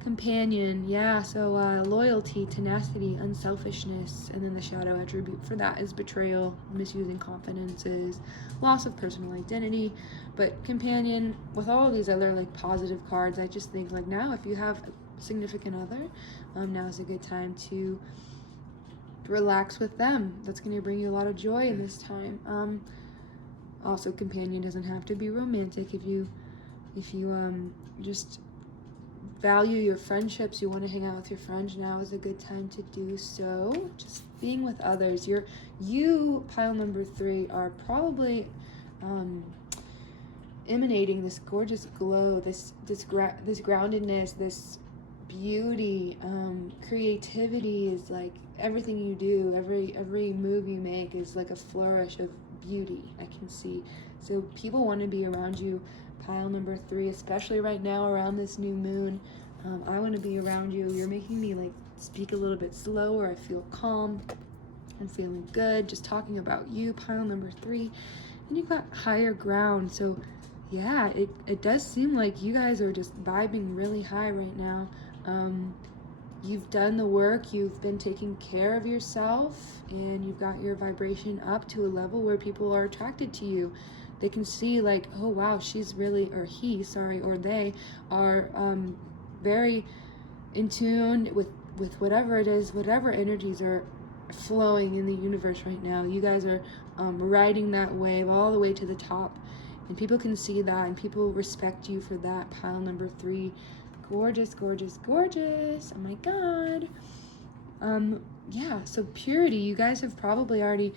Companion, yeah, so loyalty, tenacity, unselfishness, and then the shadow attribute for that is betrayal, misusing confidences, loss of personal identity. But companion, with all of these other like positive cards, I just think like now if you have a significant other, now is a good time to relax with them. That's going to bring you a lot of joy in this time. Also, companion doesn't have to be romantic. If you just value your friendships, you want to hang out with your friends, now is a good time to do so. Just being with others. You pile number 3 are probably emanating this gorgeous glow, this groundedness, this beauty. Creativity is like everything you do, every move you make is like a flourish of beauty, I can see. So people want to be around you. Pile number 3, especially right now around this new moon. I want to be around you. You're making me like speak a little bit slower. I feel calm. I'm feeling good. Just talking about you. Pile number 3. And you've got higher ground. So yeah, it does seem like you guys are just vibing really high right now. You've done the work. You've been taking care of yourself. And you've got your vibration up to a level where people are attracted to you. They can see like, oh wow, she's really, or he, sorry, or they are very in tune with whatever it is, whatever energies are flowing in the universe right now. You guys are riding that wave all the way to the top, and people can see that, and people respect you for that. Pile number 3, gorgeous, gorgeous, gorgeous. Oh my God. Yeah, so purity, you guys have probably already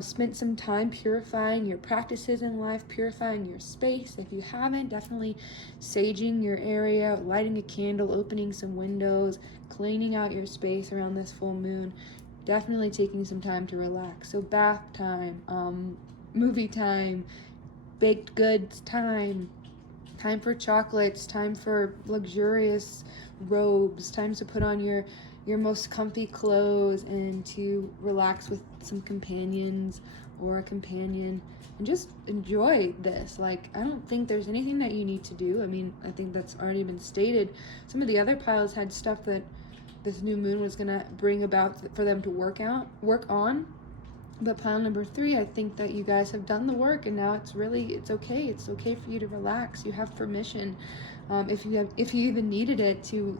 spent some time purifying your practices in life, purifying your space. If you haven't, definitely saging your area, lighting a candle, opening some windows, cleaning out your space around this full moon. Definitely taking some time to relax. So bath time, movie time, baked goods time for chocolates, time for luxurious robes, time to put on your most comfy clothes and to relax with some companions or a companion and just enjoy this. Like, I don't think there's anything that you need to do. I mean, I think that's already been stated. Some of the other piles had stuff that this new moon was gonna bring about for them to work on. But pile number 3, I think that you guys have done the work, and now it's okay. It's okay for you to relax. You have permission, if you even needed it, to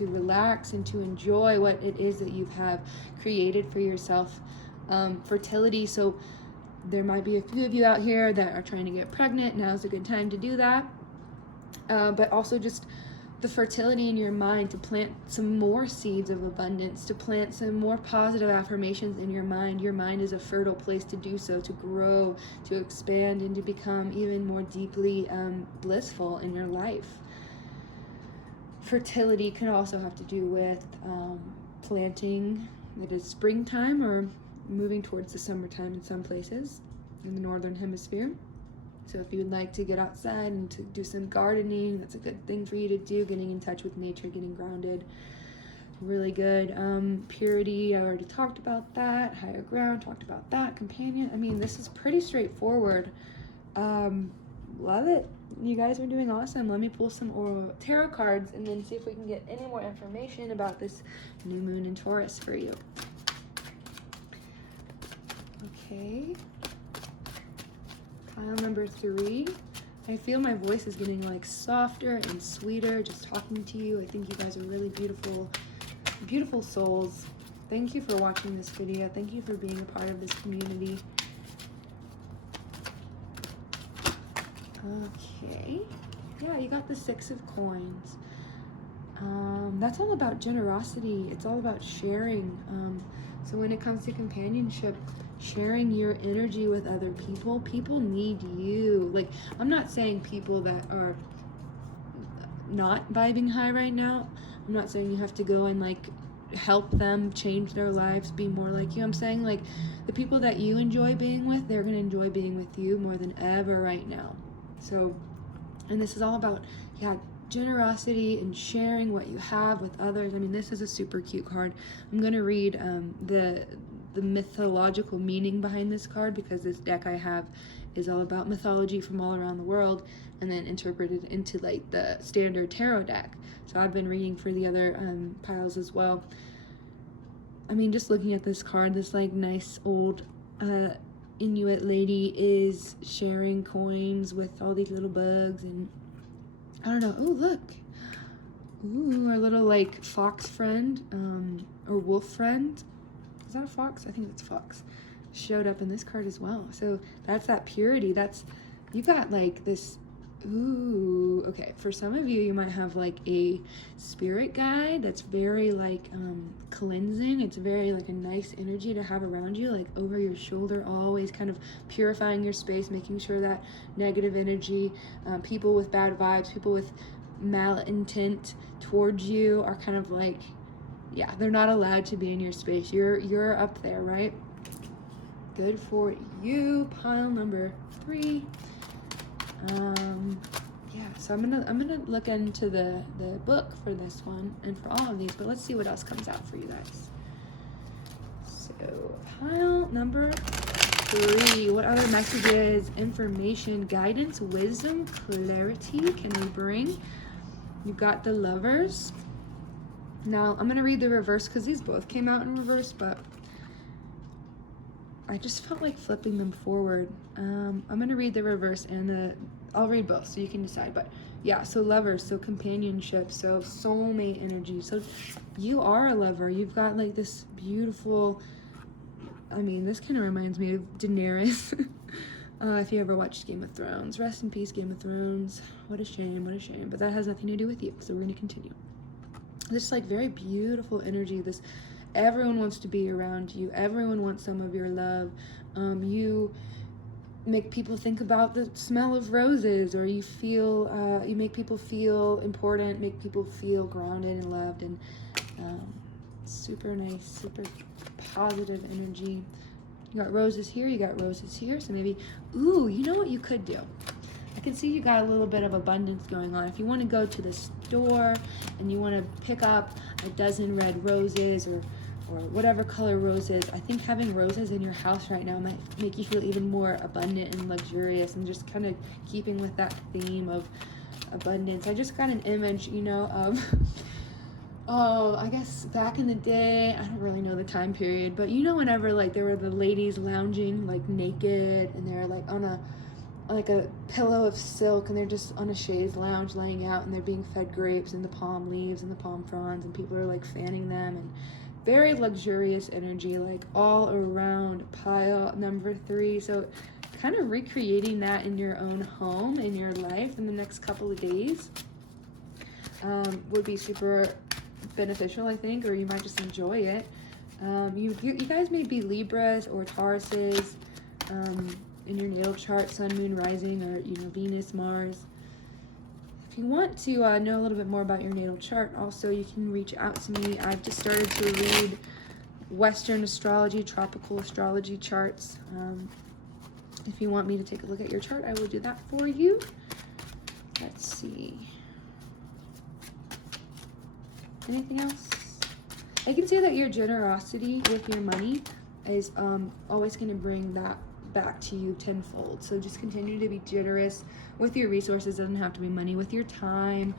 relax and to enjoy what it is that you have created for yourself. Fertility, so there might be a few of you out here that are trying to get pregnant. Now's a good time to do that. But also just the fertility in your mind, to plant some more seeds of abundance, to plant some more positive affirmations in your mind. Your mind is a fertile place to do so, to grow, to expand, and to become even more deeply blissful in your life. Fertility can also have to do with planting. It is springtime or moving towards the summertime in some places in the northern hemisphere. So if you would like to get outside and to do some gardening, that's a good thing for you to do. Getting in touch with nature, getting grounded, really good. Purity, I already talked about that. Higher ground, talked about that. Companion, I mean, this is pretty straightforward. Love it. You guys are doing awesome. Let me pull some tarot cards and then see if we can get any more information about this new moon in Taurus for you. Okay. Pile number 3. I feel my voice is getting like softer and sweeter just talking to you. I think you guys are really beautiful, beautiful souls. Thank you for watching this video. Thank you for being a part of this community. Okay, yeah, you got the 6 of coins. That's all about generosity. It's all about sharing. So when it comes to companionship, sharing your energy with other people need you. Like, I'm not saying people that are not vibing high right now. I'm not saying you have to go and like help them change their lives, be more like you. I'm saying like the people that you enjoy being with, they're gonna enjoy being with you more than ever right now. So, and this is all about, yeah, generosity and sharing what you have with others. I mean, this is a super cute card. I'm gonna read the mythological meaning behind this card, because this deck I have is all about mythology from all around the world, and then interpreted into like the standard tarot deck. So I've been reading for the other piles as well. I mean, just looking at this card, this like nice old Inuit lady is sharing coins with all these little bugs, and I don't know. Oh, look. Ooh, our little like fox friend, or wolf friend. Is that a fox? I think it's a fox. Showed up in this card as well. So that's that purity. That's, you got like this, ooh, okay. For some of you, you might have like a spirit guide that's very like cleansing. It's very like a nice energy to have around you, like over your shoulder, always kind of purifying your space, making sure that negative energy, people with bad vibes, people with malintent towards you are kind of like, yeah, they're not allowed to be in your space. You're up there, right? Good for you. Pile number 3. Yeah, so I'm gonna look into the book for this one and for all of these, but let's see what else comes out for you guys. So pile number 3. What other messages, information, guidance, wisdom, clarity can we bring? You've got the Lovers. Now I'm gonna read the reverse because these both came out in reverse, but I just felt like flipping them forward. I'm gonna read the reverse and I'll read both so you can decide. But yeah, so Lovers, so companionship, so soulmate energy. So you are a lover. You've got like this beautiful, I mean, this kind of reminds me of Daenerys. If you ever watched Game of Thrones. Rest in peace, Game of Thrones. What a shame, what a shame. But that has nothing to do with you, so we're gonna continue. This like very beautiful energy, this everyone wants to be around you, everyone wants some of your love. You make people think about the smell of roses, or you feel you make people feel important, make people feel grounded and loved, and super nice, super positive energy. You got roses here, you got roses here, so maybe, ooh, you know what you could do? I can see you got a little bit of abundance going on. If you want to go to the store and you want to pick up a dozen red roses, or whatever color roses, I think having roses in your house right now might make you feel even more abundant and luxurious, and just kind of keeping with that theme of abundance. I just got an image, you know, of oh, I guess back in the day, I don't really know the time period, but you know, whenever like there were the ladies lounging like naked, and they're like on a pillow of silk, and they're just on a chaise lounge laying out, and they're being fed grapes and the palm leaves and the palm fronds, and people are like fanning them, and very luxurious energy, like all around. Pile number 3. So kind of recreating that in your own home, in your life, in the next couple of days would be super beneficial, I think, or you might just enjoy it. You guys may be Libras or Tauruses in your natal chart, Sun, Moon, Rising, or you know, Venus, Mars. If you want to know a little bit more about your natal chart, also you can reach out to me. I've just started to read Western astrology, tropical astrology charts. If you want me to take a look at your chart, I will do that for you. Let's see. Anything else? I can say that your generosity with your money is always going to bring that back to you tenfold. So just continue to be generous with your resources. It doesn't have to be money. With your time,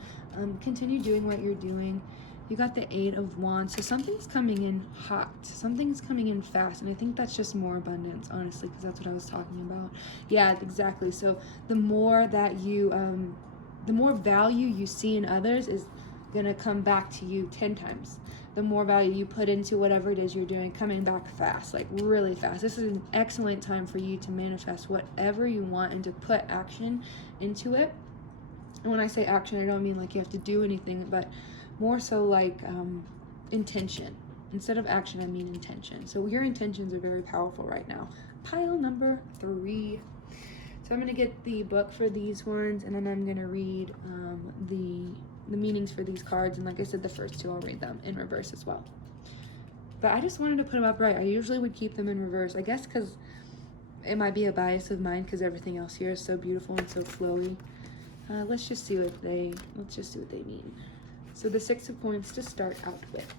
continue doing what you're doing. You got the 8 of Wands, so something's coming in hot, something's coming in fast, and I think that's just more abundance, honestly, because that's what I was talking about. Yeah, exactly. So the more that you the more value you see in others is gonna come back to you 10 times. The more value you put into whatever it is you're doing, coming back fast, like really fast. This is an excellent time for you to manifest whatever you want and to put action into it. And when I say action, I don't mean like you have to do anything, but more so like intention. Instead of action, I mean intention. So your intentions are very powerful right now. Pile number 3. So I'm going to get the book for these ones, and then I'm going to read the the meanings for these cards. And like I said, the first two, I'll read them in reverse as well. But I just wanted to put them upright. I usually would keep them in reverse, I guess because it might be a bias of mine because everything else here is so beautiful and so flowy. Let's just see what they mean. So the Six of Coins to start out with.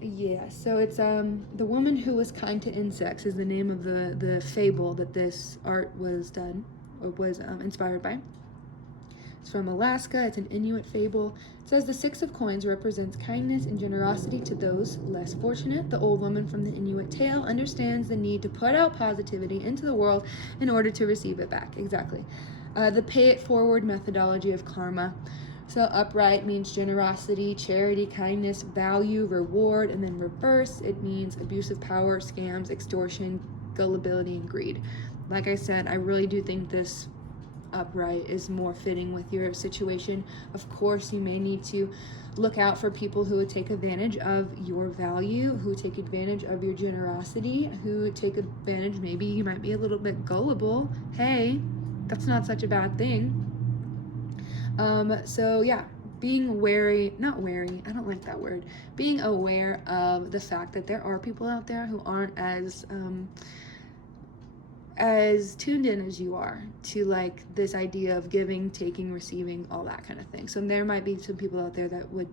Yeah, so it's The Woman Who Was Kind to Insects is the name of the fable that this art was done, or was inspired by. It's from Alaska. It's an Inuit fable. It says the Six of Coins represents kindness and generosity to those less fortunate. The old woman from the Inuit tale understands the need to put out positivity into the world in order to receive it back. Exactly. The pay it forward methodology of karma. So upright means generosity, charity, kindness, value, reward, and then reverse, it means abuse of power, scams, extortion, gullibility, and greed. Like I said, I really do think this upright is more fitting with your situation. Of course, you may need to look out for people who would take advantage of your value, who take advantage of your generosity, who take advantage, maybe you might be a little bit gullible. Hey, that's not such a bad thing. So yeah, being wary, not wary, I don't like that word, being aware of the fact that there are people out there who aren't as tuned in as you are to like this idea of giving, taking, receiving, all that kind of thing. So there might be some people out there that would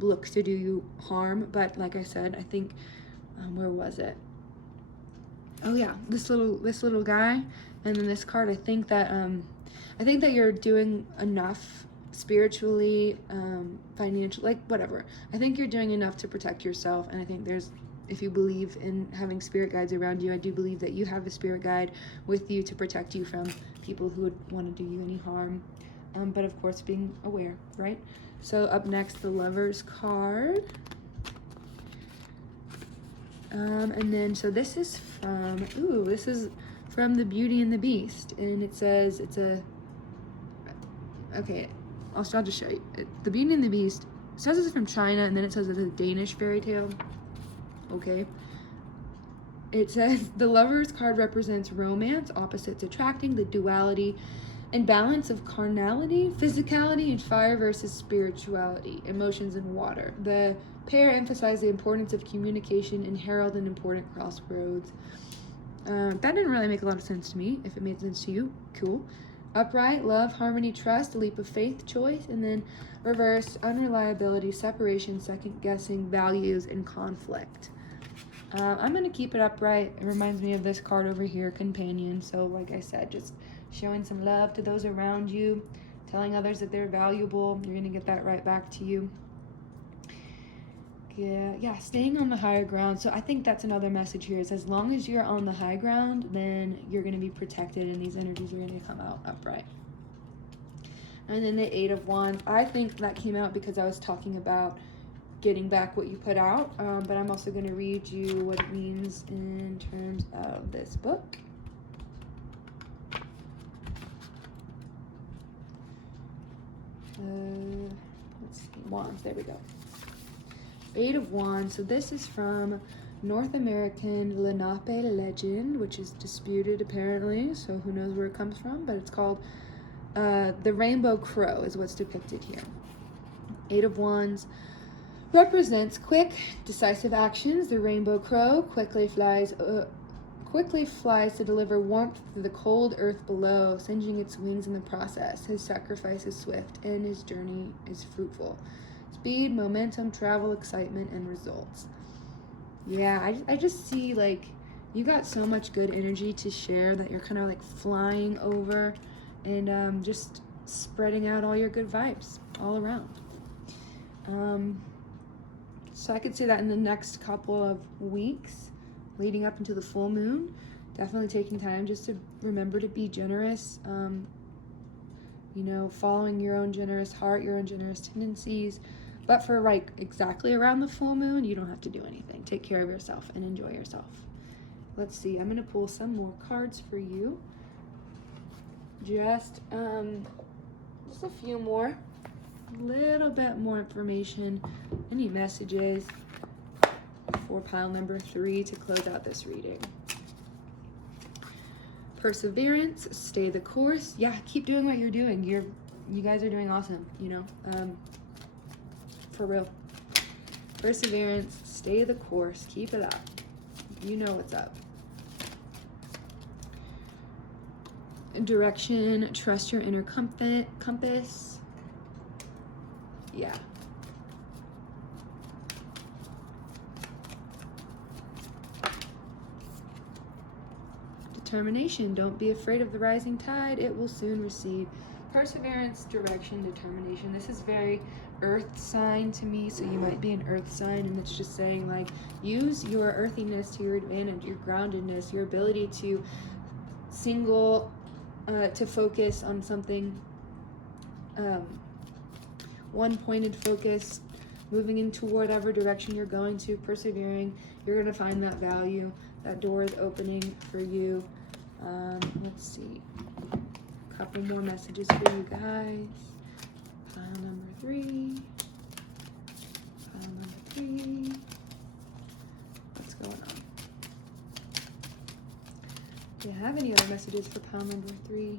look to do you harm, but like I said, I think, where was it? Oh yeah, this little guy, and then this card, I think that you're doing enough spiritually, financially, like whatever. I think you're doing enough to protect yourself, and I think if you believe in having spirit guides around you, I do believe that you have a spirit guide with you to protect you from people who would want to do you any harm. But of course, being aware, right? So up next, the Lover's card. And then, so this is from The Beauty and the Beast, and it says okay, I'll just show you. The Beauty and the Beast, it says it's from China, and then it says it's a Danish fairy tale. Okay. It says the Lover's card represents romance, opposites attracting, the duality and balance of carnality, physicality, and fire versus spirituality, emotions and water. The pair emphasize the importance of communication and herald an important crossroads. That didn't really make a lot of sense to me. If it made sense to you, cool. Upright, love, harmony, trust, a leap of faith, choice, and then reverse, unreliability, separation, second guessing, values, and conflict. I'm going to keep it upright. It reminds me of this card over here, companion. So like I said, just showing some love to those around you, telling others that they're valuable. You're going to get that right back to you. Yeah, staying on the higher ground. So I think that's another message here. Is as long as you're on the high ground, then you're going to be protected, and these energies are going to come out upright. And then the Eight of Wands. I think that came out because I was talking about getting back what you put out, but I'm also going to read you what it means in terms of this book. Let's see, Wands, there we go. Eight of Wands. So this is from North American Lenape legend, which is disputed apparently, so who knows where it comes from, but it's called the Rainbow Crow is what's depicted here. Eight of Wands represents quick, decisive actions. The Rainbow Crow quickly flies to deliver warmth to the cold earth below, singeing its wings in the process. His sacrifice is swift, and his journey is fruitful. Speed, momentum, travel, excitement, and results. Yeah, I just see, like, you got so much good energy to share that you're kind of like flying over and just spreading out all your good vibes all around. So I could say that in the next couple of weeks leading up into the full moon, definitely taking time just to remember to be generous, following your own generous heart, your own generous tendencies. But for like exactly around the full moon, you don't have to do anything. Take care of yourself and enjoy yourself. Let's see, I'm going to pull some more cards for you. Just a few more. A little bit more information. Any messages for pile number 3 to close out this reading. Perseverance, stay the course. Yeah, keep doing what you're doing. you guys are doing awesome, you know, for real. Perseverance, stay the course, keep it up. You know what's up. Direction, trust your inner compass. Yeah. Determination, don't be afraid of the rising tide, it will soon recede. Perseverance, direction, determination. This is very earth sign to me, so you might be an earth sign, and it's just saying, like, use your earthiness to your advantage, your groundedness, your ability to to focus on something, one pointed focus, moving into whatever direction you're going to, persevering. You're going to find that value. That door is opening for you. Let's see. A couple more messages for you guys. Pile number 3. Pile number 3. What's going on? Do you have any other messages for pile number 3?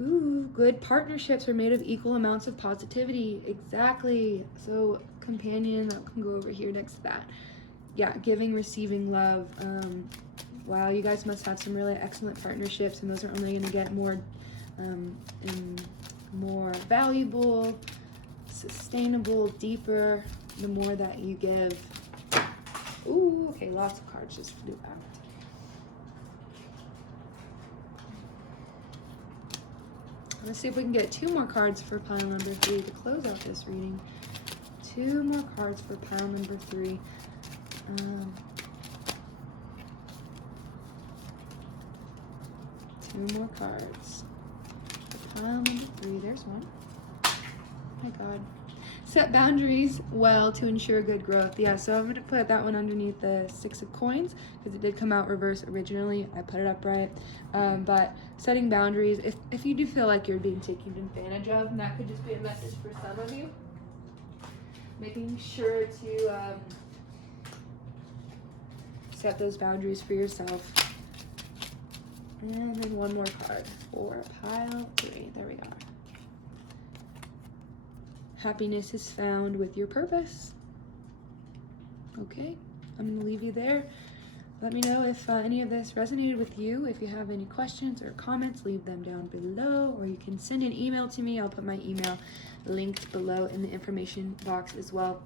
Ooh, good partnerships are made of equal amounts of positivity. Exactly. So, companion, that can go over here next to that. Yeah, giving, receiving love. Wow, you guys must have some really excellent partnerships, and those are only going to get more and more valuable, sustainable, deeper, the more that you give. Ooh, okay, lots of cards just flew out. Let's see if we can get 2 more cards for pile number 3 to close out this reading. 2 more cards for pile number 3. 2 more cards. For pile number 3, there's one. Oh my God. Set boundaries well to ensure good growth. Yeah, so I'm going to put that one underneath the 6 of coins because it did come out reverse originally. I put it upright. But setting boundaries, if you do feel like you're being taken advantage of, and that could just be a message for some of you, making sure to set those boundaries for yourself. And then one more card for pile 3. There we are. Happiness is found with your purpose. Okay, I'm going to leave you there. Let me know if any of this resonated with you. If you have any questions or comments, leave them down below, or you can send an email to me. I'll put my email linked below in the information box as well.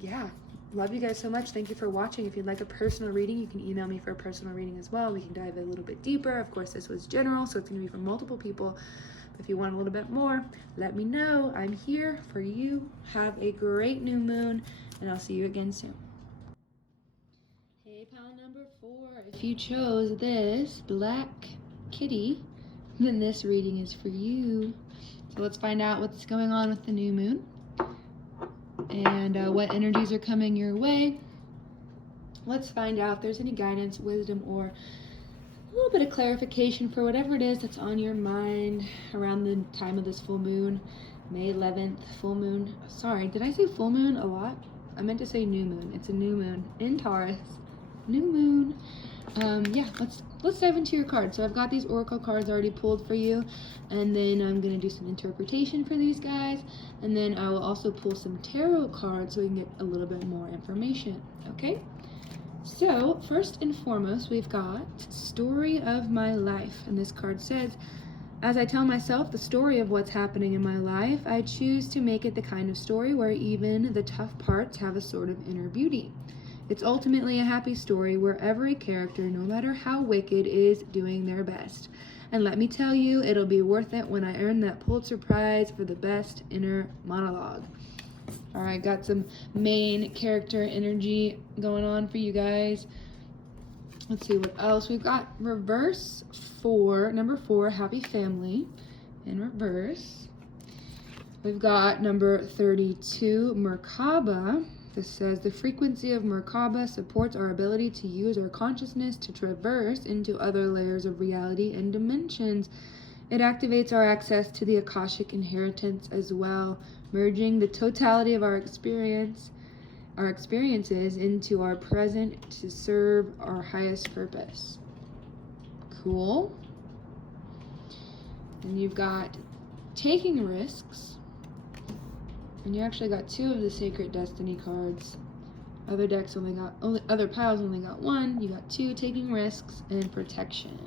Yeah, love you guys so much. Thank you for watching. If you'd like a personal reading, you can email me for a personal reading as well. We can dive a little bit deeper. Of course, this was general, so it's going to be for multiple people. If you want a little bit more, let me know. I'm here for you. Have a great new moon, and I'll see you again soon. Hey, pile number 4. If you chose this black kitty, then this reading is for you. So let's find out what's going on with the new moon and what energies are coming your way. Let's find out if there's any guidance, wisdom, or a little bit of clarification for whatever it is that's on your mind around the time of this full moon, May 11th, full moon. Sorry, did I say full moon a lot? I meant to say new moon. It's a new moon in Taurus. New moon. Yeah, let's dive into your cards. So I've got these oracle cards already pulled for you, and then I'm gonna do some interpretation for these guys, and then I will also pull some tarot cards so we can get a little bit more information. Okay? So, first and foremost, we've got Story of My Life. And this card says, as I tell myself the story of what's happening in my life, I choose to make it the kind of story where even the tough parts have a sort of inner beauty. It's ultimately a happy story where every character, no matter how wicked, is doing their best. And let me tell you, it'll be worth it when I earn that Pulitzer Prize for the best inner monologue. All right, got some main character energy going on for you guys. Let's see what else. We've got reverse 4, number 4, happy family in reverse. We've got number 32, Merkaba. This says the frequency of Merkaba supports our ability to use our consciousness to traverse into other layers of reality and dimensions. It activates our access to the Akashic inheritance as well, merging the totality of our experiences into our present to serve our highest purpose. Cool. And you've got taking risks. And you actually got 2 of the Sacred Destiny cards. Other piles only got 1. You got 2, taking risks and protection.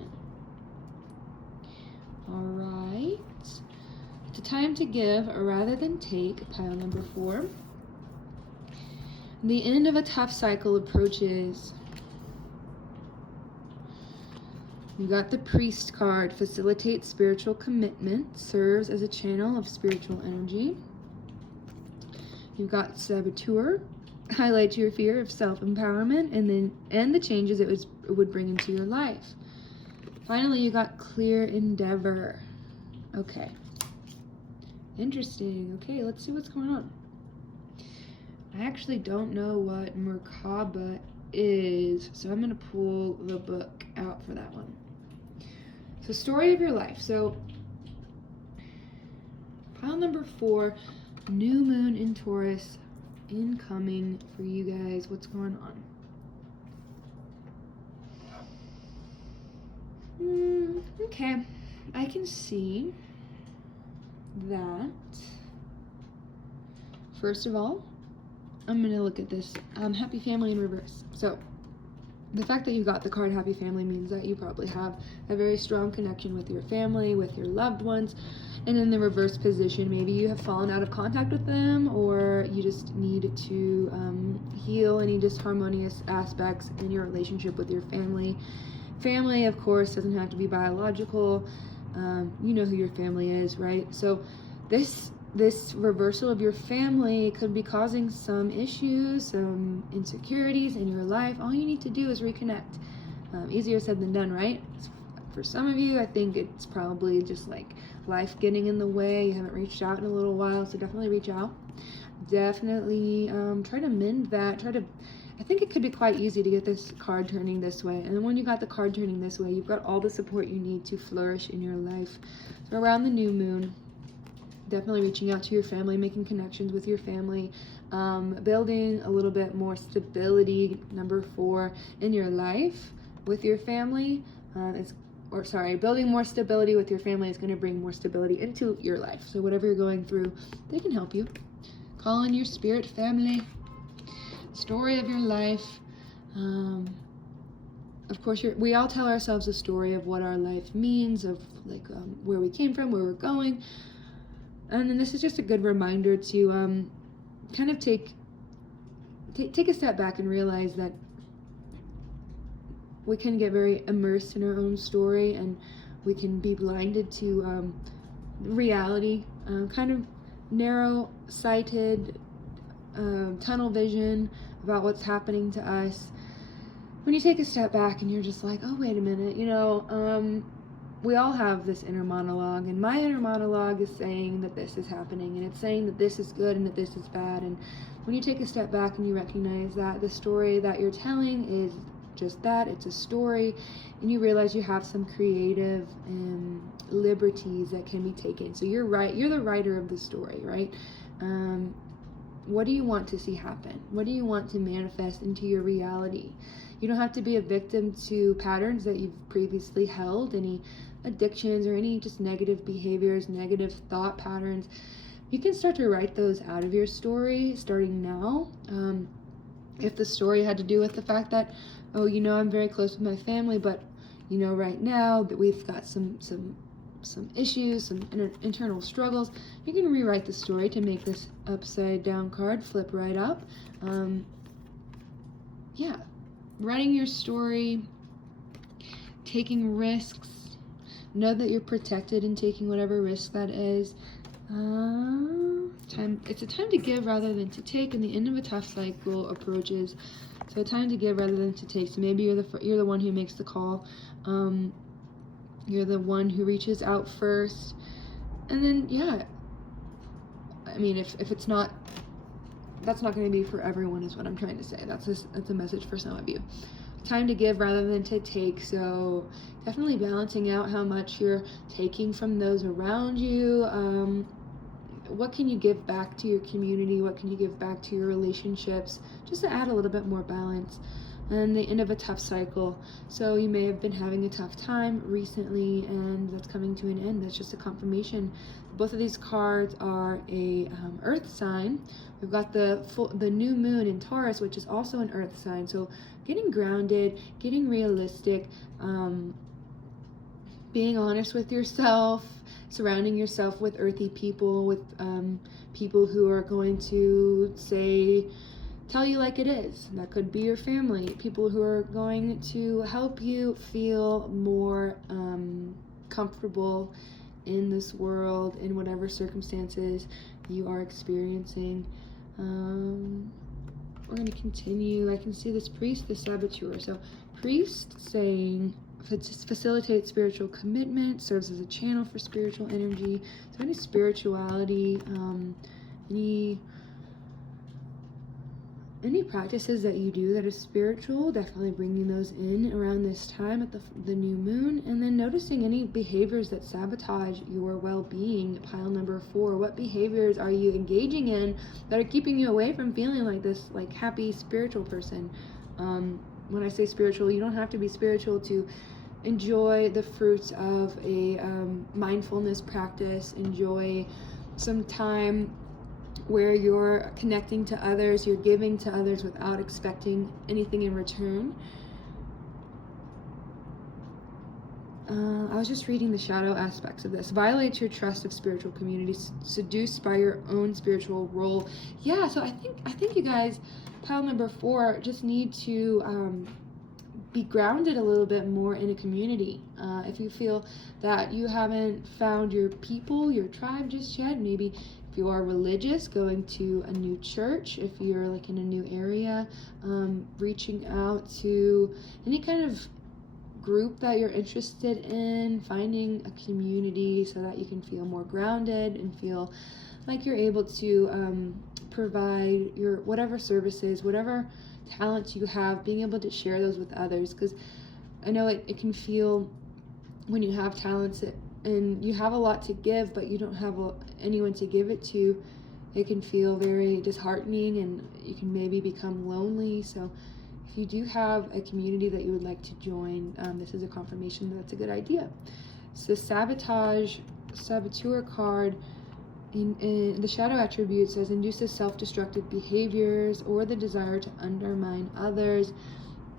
Alright. It's a time to give rather than take, pile number 4. The end of a tough cycle approaches. You got the Priest card. Facilitates spiritual commitment. Serves as a channel of spiritual energy. You've got Saboteur. Highlights your fear of self-empowerment and the changes it would bring into your life. Finally, you got Clear Endeavor. Okay. Interesting. Okay, let's see what's going on. I actually don't know what Merkaba is, so I'm going to pull the book out for that one. So, story of your life. So, pile number 4, New Moon in Taurus, incoming for you guys. What's going on? Okay, I can see that, first of all, I'm going to look at this Happy Family in reverse. So, the fact that you got the card Happy Family means that you probably have a very strong connection with your family, with your loved ones. And in the reverse position, maybe you have fallen out of contact with them, or you just need to heal any disharmonious aspects in your relationship with your family. Family, of course, doesn't have to be biological. You know who your family is, right? So this reversal of your family could be causing some issues, some insecurities in your life. All you need to do is reconnect. Easier said than done, right? For some of you, I think it's probably just like life getting in the way. You haven't reached out in a little while, so definitely reach out. Definitely try to mend that. I think it could be quite easy to get this card turning this way. And then when you got the card turning this way, you've got all the support you need to flourish in your life. So around the new moon, definitely reaching out to your family, making connections with your family, building a little bit more stability, number 4, in your life with your family. Building more stability with your family is going to bring more stability into your life. So whatever you're going through, they can help you. Call in your spirit family. Story of your life. Of course, we all tell ourselves a story of what our life means, of like where we came from, where we're going. And then this is just a good reminder to kind of take a step back and realize that we can get very immersed in our own story, and we can be blinded to reality, kind of narrow-sighted, tunnel vision about what's happening to us. When you take a step back and you're just like, oh, wait a minute, we all have this inner monologue, and my inner monologue is saying that this is happening, and it's saying that this is good and that this is bad. And when you take a step back and you recognize that the story that you're telling is just that, it's a story, and you realize you have some creative liberties that can be taken. So you're the writer of the story, right? What do you want to see happen? What do you want to manifest into your reality? You don't have to be a victim to patterns that you've previously held, any addictions or any just negative behaviors, negative thought patterns. You can start to write those out of your story starting now. If the story had to do with the fact that, I'm very close with my family, but right now that we've got some issues, some internal struggles, you can rewrite the story to make this upside down card flip right up. Writing your story, taking risks, know that you're protected in taking whatever risk that is. It's a time to give rather than to take, and the end of a tough cycle approaches. So a time to give rather than to take. So maybe you're the one who makes the call. You're the one who reaches out first, and then if it's not, that's not going to be for everyone, is what I'm trying to say. That's a message for some of you. Time to give rather than to take. So definitely balancing out how much you're taking from those around you. What can you give back to your community? What can you give back to your relationships? Just to add a little bit more balance. and the end of a tough cycle. So you may have been having a tough time recently, and that's coming to an end. That's just a confirmation. Both of these cards are a earth sign. We've got the new moon in Taurus, which is also an earth sign. So getting grounded, getting realistic, being honest with yourself, surrounding yourself with earthy people, with people who are going to tell you like it is. That could be your family, people who are going to help you feel more comfortable in this world, in whatever circumstances you are experiencing. We're going to continue. I can see this priest, the saboteur. So priest saying facilitates spiritual commitment, serves as a channel for spiritual energy. So any spirituality, any practices that you do that is spiritual, definitely bringing those in around this time at the new moon. And then noticing any behaviors that sabotage your well-being, pile number 4. What behaviors are you engaging in that are keeping you away from feeling like this happy spiritual person? When I say spiritual, you don't have to be spiritual to enjoy the fruits of a mindfulness practice, enjoy some time where you're connecting to others, you're giving to others without expecting anything in return. I was just reading the shadow aspects of this. Violates your trust of spiritual communities, seduced by your own spiritual role. Yeah, so I think you guys, pile number 4, just need to be grounded a little bit more in a community. If you feel that you haven't found your people, your tribe just yet, maybe if you are religious, going to a new church, if you're in a new area, reaching out to any kind of group that you're interested in, finding a community so that you can feel more grounded and feel like you're able to provide your whatever services, whatever talents you have, being able to share those with others. Because I know it can feel, when you have talents and you have a lot to give, but you don't have anyone to give it to, it can feel very disheartening, and you can maybe become lonely. So if you do have a community that you would like to join, this is a confirmation that that's a good idea. So saboteur card in the shadow attribute says induces self-destructive behaviors or the desire to undermine others.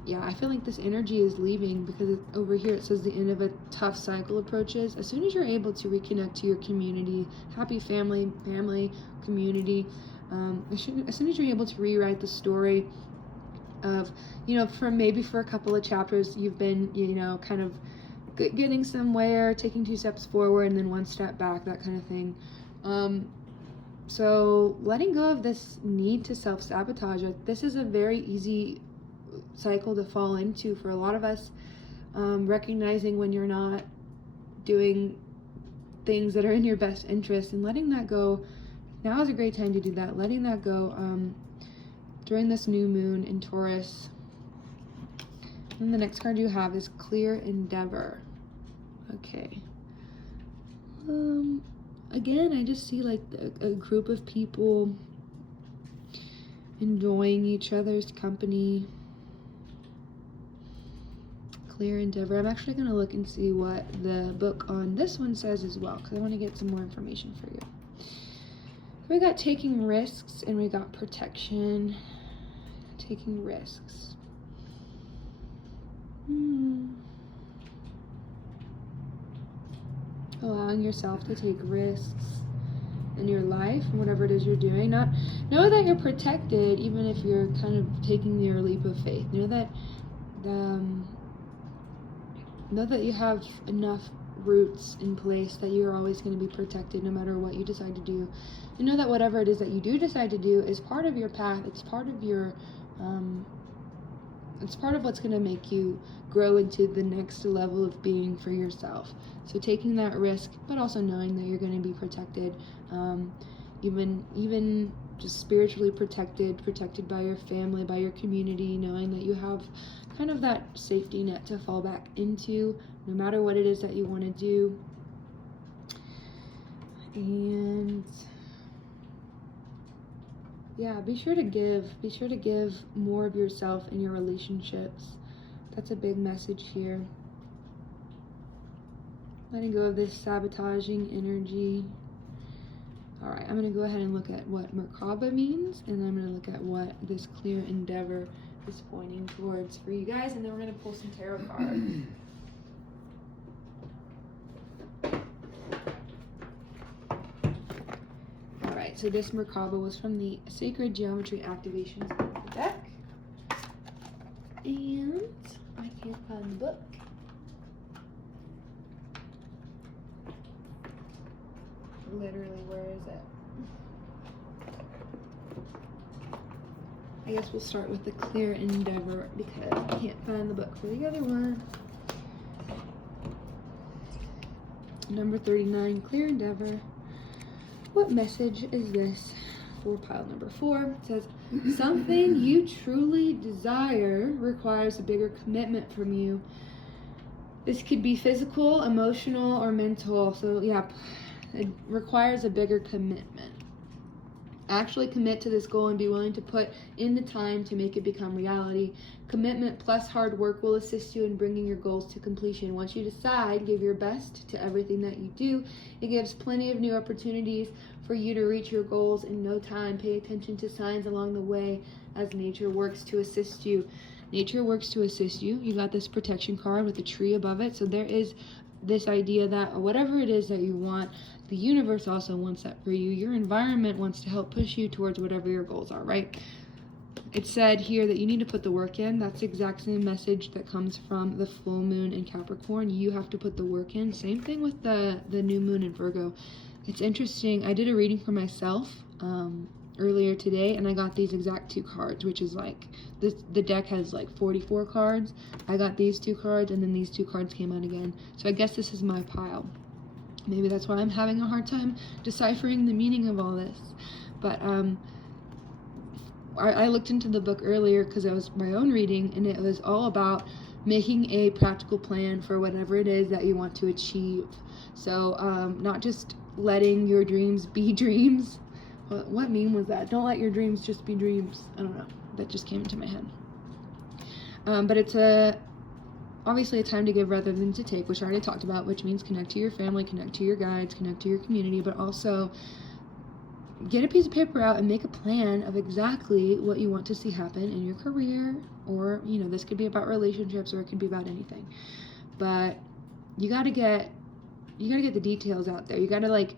Yeah, I feel like this energy is leaving, because over here it says the end of a tough cycle approaches. As soon as you're able to reconnect to your community, happy family, community, as soon as you're able to rewrite the story of, for a couple of chapters, you've been, kind of getting somewhere, taking 2 steps forward and then 1 step back, that kind of thing. So letting go of this need to self-sabotage, this is a very easy cycle to fall into for a lot of us. Recognizing when you're not doing things that are in your best interest and letting that go. Now is a great time to do that, letting that go during this new moon in Taurus. And the next card you have is Clear Endeavor. Okay. Again, I just see a group of people enjoying each other's company. Clear Endeavor. I'm actually going to look and see what the book on this one says as well, because I want to get some more information for you. We got taking risks, and we got protection. Taking risks. Allowing yourself to take risks in your life and whatever it is you're doing. Know that you're protected, even if you're kind of taking your leap of faith. Know that you have enough roots in place that you're always going to be protected no matter what you decide to do. And know that whatever it is that you do decide to do is part of your path. It's part of your it's part of what's going to make you grow into the next level of being for yourself. So taking that risk, but also knowing that you're going to be protected, even just spiritually protected by your family, by your community, knowing that you have kind of that safety net to fall back into no matter what it is that you want to do. And Yeah, be sure to give. Be sure to give more of yourself in your relationships. That's a big message here. Letting go of this sabotaging energy. All right, I'm going to go ahead and look at what Merkaba means, and then I'm going to look at what this clear endeavor is pointing towards for you guys, and then we're going to pull some tarot cards. All right, so this Merkaba was from the Sacred Geometry Activations deck, and I can't find the book. Literally, where is it? I guess we'll start with the clear endeavor because I can't find the book for the other one. Number 39, clear endeavor. What message is this for pile number 4? It says, something you truly desire requires a bigger commitment from you. This could be physical, emotional, or mental. So yeah, it requires a bigger commitment. Actually commit to this goal and be willing to put in the time to make it become reality. Commitment plus hard work will assist you in bringing your goals to completion. Once you decide, give your best to everything that you do. It gives plenty of new opportunities for you to reach your goals in no time. Pay attention to signs along the way as nature works to assist you. Nature works to assist you. You got this protection card with a tree above it. So there is this idea that whatever it is that you want, the universe also wants that for you. Your environment wants to help push you towards whatever your goals are, right? It said here that you need to put the work in. That's the exact same message that comes from the full moon in Capricorn. You have to put the work in. Same thing with the new moon in Virgo. It's interesting. I did a reading for myself earlier today, and I got these exact 2 cards, which is like, the deck has like 44 cards. I got these 2 cards, and then these 2 cards came out again. So I guess this is my pile. Maybe that's why I'm having a hard time deciphering the meaning of all this. But I looked into the book earlier because it was my own reading, and it was all about making a practical plan for whatever it is that you want to achieve. So not just letting your dreams be dreams. What meme was that? Don't let your dreams just be dreams. I don't know. That just came into my head. But it's obviously a time to give rather than to take, which I already talked about, which means connect to your family, connect to your guides, connect to your community, but also get a piece of paper out and make a plan of exactly what you want to see happen in your career, or, you know, this could be about relationships, or it could be about anything. But you gotta get the details out there. You gotta, like,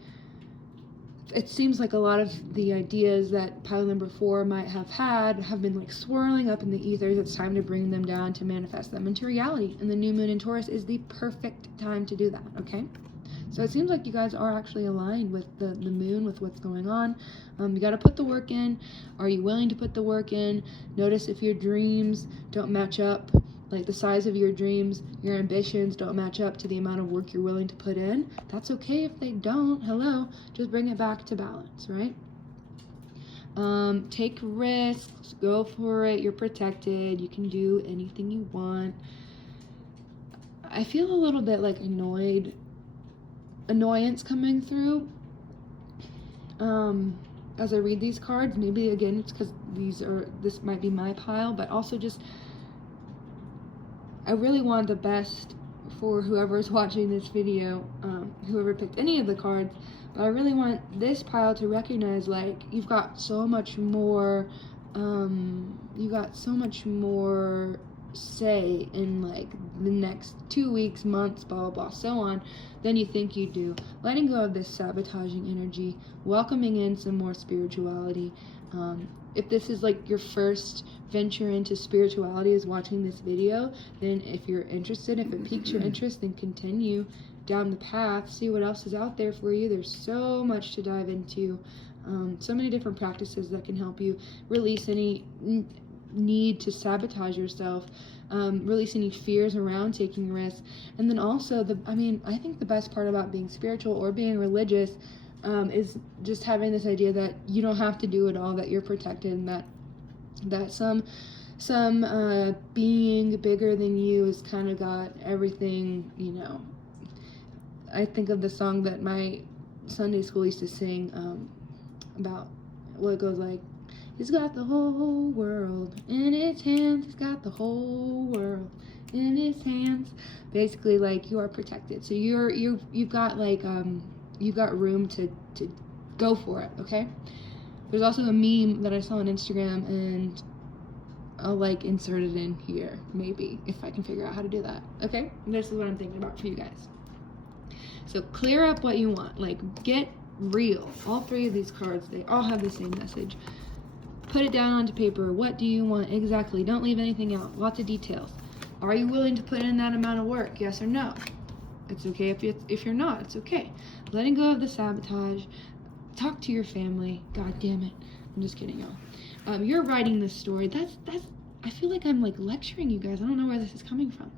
it seems like a lot of the ideas that pile number 4 might have been like swirling up in the ethers. It's time to bring them down, to manifest them into reality. And the new moon in Taurus is the perfect time to do that, okay? So it seems like you guys are actually aligned with the moon, with what's going on. You got to put the work in. Are you willing to put the work in? Notice if your dreams don't match up, like the size of your dreams, your ambitions don't match up to the amount of work you're willing to put in. That's okay if they don't. Hello, just bring it back to balance, right? Take risks, go for it. You're protected. You can do anything you want. I feel a little bit like annoyance coming through as I read these cards. Maybe again it's because this might be my pile, but also just I really want the best for whoever's watching this video, whoever picked any of the cards, but I really want this pile to recognize, like, you've got so much more say in, like, the next 2 weeks, months, blah, blah, blah, so on, than you think you do. Letting go of this sabotaging energy, welcoming in some more spirituality. If this is like your first venture into spirituality is watching this video, then if you're interested, if it piques your interest, then continue down the path, see what else is out there for you. There's so much to dive into, so many different practices that can help you release any need to sabotage yourself, release any fears around taking risks. And then also, I think the best part about being spiritual or being religious is just having this idea that you don't have to do it all, that you're protected, and that some being bigger than you has kind of got everything, you know. I think of the song that my Sunday school used to sing about, well, it goes like, He's got the whole world in his hands. He's got the whole world in his hands. Basically, like, you are protected. So you've got like you've got room to go for it. Okay. There's also a meme that I saw on Instagram, and I'll like insert it in here maybe if I can figure out how to do that. Okay. This is what I'm thinking about for you guys. So clear up what you want. Like, get real. All three of these cards, they all have the same message. Put it down onto paper. What do you want exactly? Don't leave anything out. Lots of details. Are you willing to put in that amount of work? Yes or no? It's okay if you're not. It's okay. Letting go of the sabotage. Talk to your family. God damn it. I'm just kidding, y'all. You're writing this story. That's. I feel like I'm like lecturing you guys. I don't know where this is coming from.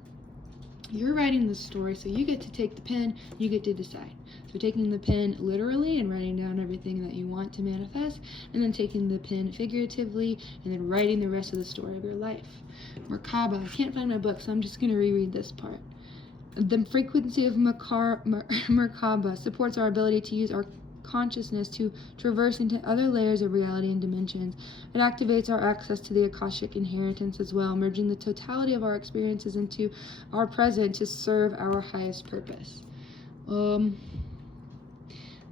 You're writing the story, so you get to take the pen, you get to decide. So taking the pen literally and writing down everything that you want to manifest, and then taking the pen figuratively, and then writing the rest of the story of your life. Merkaba. I can't find my book, so I'm just going to reread this part. The frequency of Merkaba supports our ability to use our consciousness to traverse into other layers of reality and dimensions. It activates our access to the Akashic inheritance as well, merging the totality of our experiences into our present to serve our highest purpose.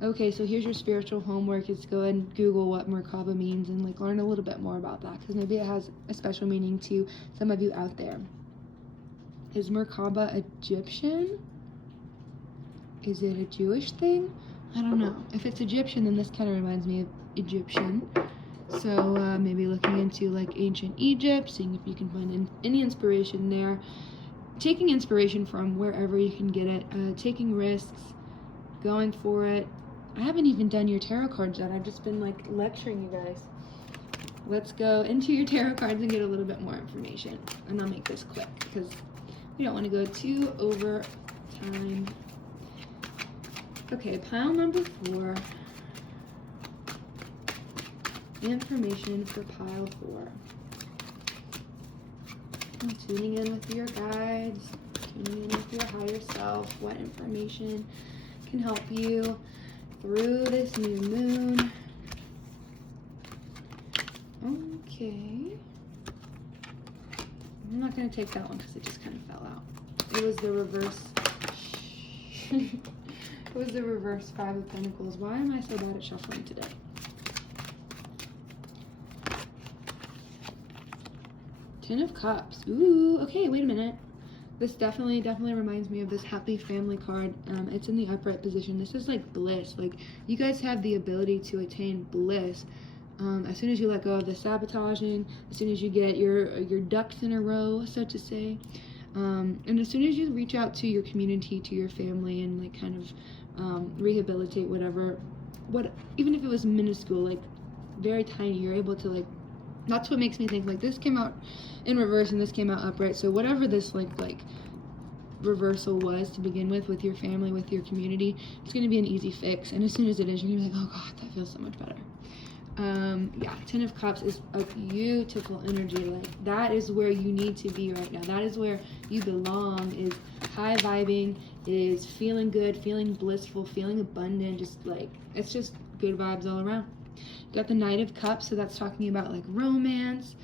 Okay, so here's your spiritual homework. Is go ahead and Google what Merkaba means and like learn a little bit more about that, because maybe it has a special meaning to some of you out there. Is Merkaba Egyptian? Is it a Jewish thing? I don't know. If it's Egyptian, then this kind of reminds me of Egyptian. So maybe looking into like ancient Egypt, seeing if you can find any inspiration there. Taking inspiration from wherever you can get it. Taking risks, going for it. I haven't even done your tarot cards yet. I've just been like lecturing you guys. Let's go into your tarot cards and get a little bit more information. And I'll make this quick because we don't want to go too over time. Okay, pile number 4. Information for pile 4. I'm tuning in with your guides, tuning in with your higher self. What information can help you through this new moon? Okay. I'm not going to take that one because it just kind of fell out. It was the reverse. It was the reverse 5 of Pentacles. Why am I so bad at shuffling today? Ten of Cups. Ooh, okay, wait a minute. This definitely reminds me of this Happy Family card. It's in the upright position. This is like bliss. Like, you guys have the ability to attain bliss as soon as you let go of the sabotaging, as soon as you get your ducks in a row, so to say. And as soon as you reach out to your community, to your family, and like kind of rehabilitate even if it was minuscule, like very tiny, you're able to like, that's what makes me think like this came out in reverse and this came out upright. So whatever this like reversal was to begin with your family, with your community, it's going to be an easy fix. And as soon as it is, you're going to be like, oh God, that feels so much better. Yeah, Ten of Cups is a beautiful energy. Like, that is where you need to be right now. That is where you belong, is high vibing, is feeling good, feeling blissful, feeling abundant, just like, it's just good vibes all around. You got the Knight of Cups, so that's talking about like romance,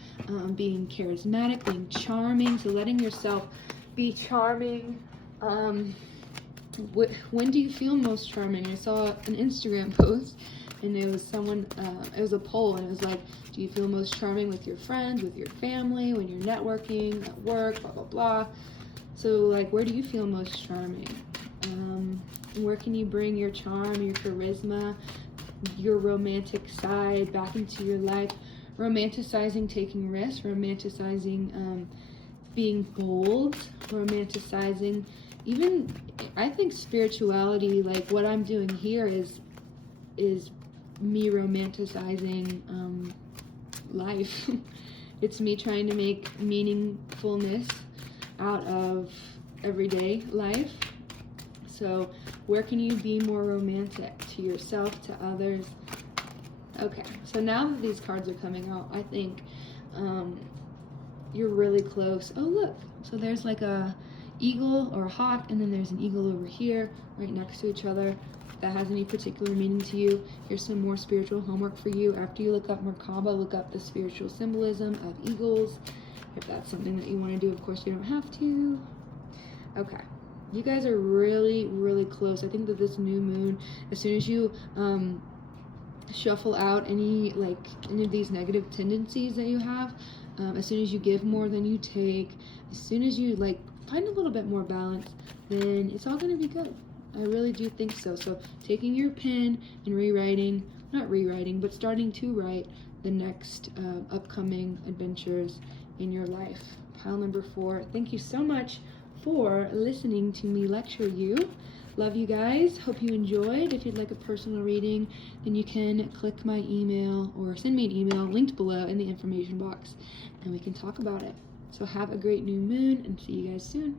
being charismatic, being charming, so letting yourself be charming. When do you feel most charming? I saw an Instagram post, and it was someone, it was a poll, and it was like, do you feel most charming with your friends, with your family, when you're networking, at work, blah, blah, blah. So, like, where do you feel most charming? Where can you bring your charm, your charisma, your romantic side back into your life? Romanticizing taking risks, romanticizing being bold, romanticizing even, I think spirituality, like what I'm doing here is me romanticizing life. It's me trying to make meaningfulness out of everyday life. So where can you be more romantic to yourself, to others? Okay, so now that these cards are coming out, I think you're really close. Oh, look, so there's like a eagle or a hawk, and then there's an eagle over here right next to each other. that has any particular meaning to you, here's some more spiritual homework for you. After you look up Merkaba, look up the spiritual symbolism of eagles. If that's something that you want to do, of course you don't have to. Okay, you guys are really, really close. I think that this new moon, as soon as you shuffle out any of these negative tendencies that you have, as soon as you give more than you take, as soon as you find a little bit more balance, then it's all going to be good. I really do think so. So taking your pen and not rewriting, but starting to write the next upcoming adventures in your life. Pile number 4. Thank you so much for listening to me lecture you. Love you guys. Hope you enjoyed. If you'd like a personal reading, then you can click my email or send me an email linked below in the information box, and we can talk about it. So have a great new moon, and see you guys soon.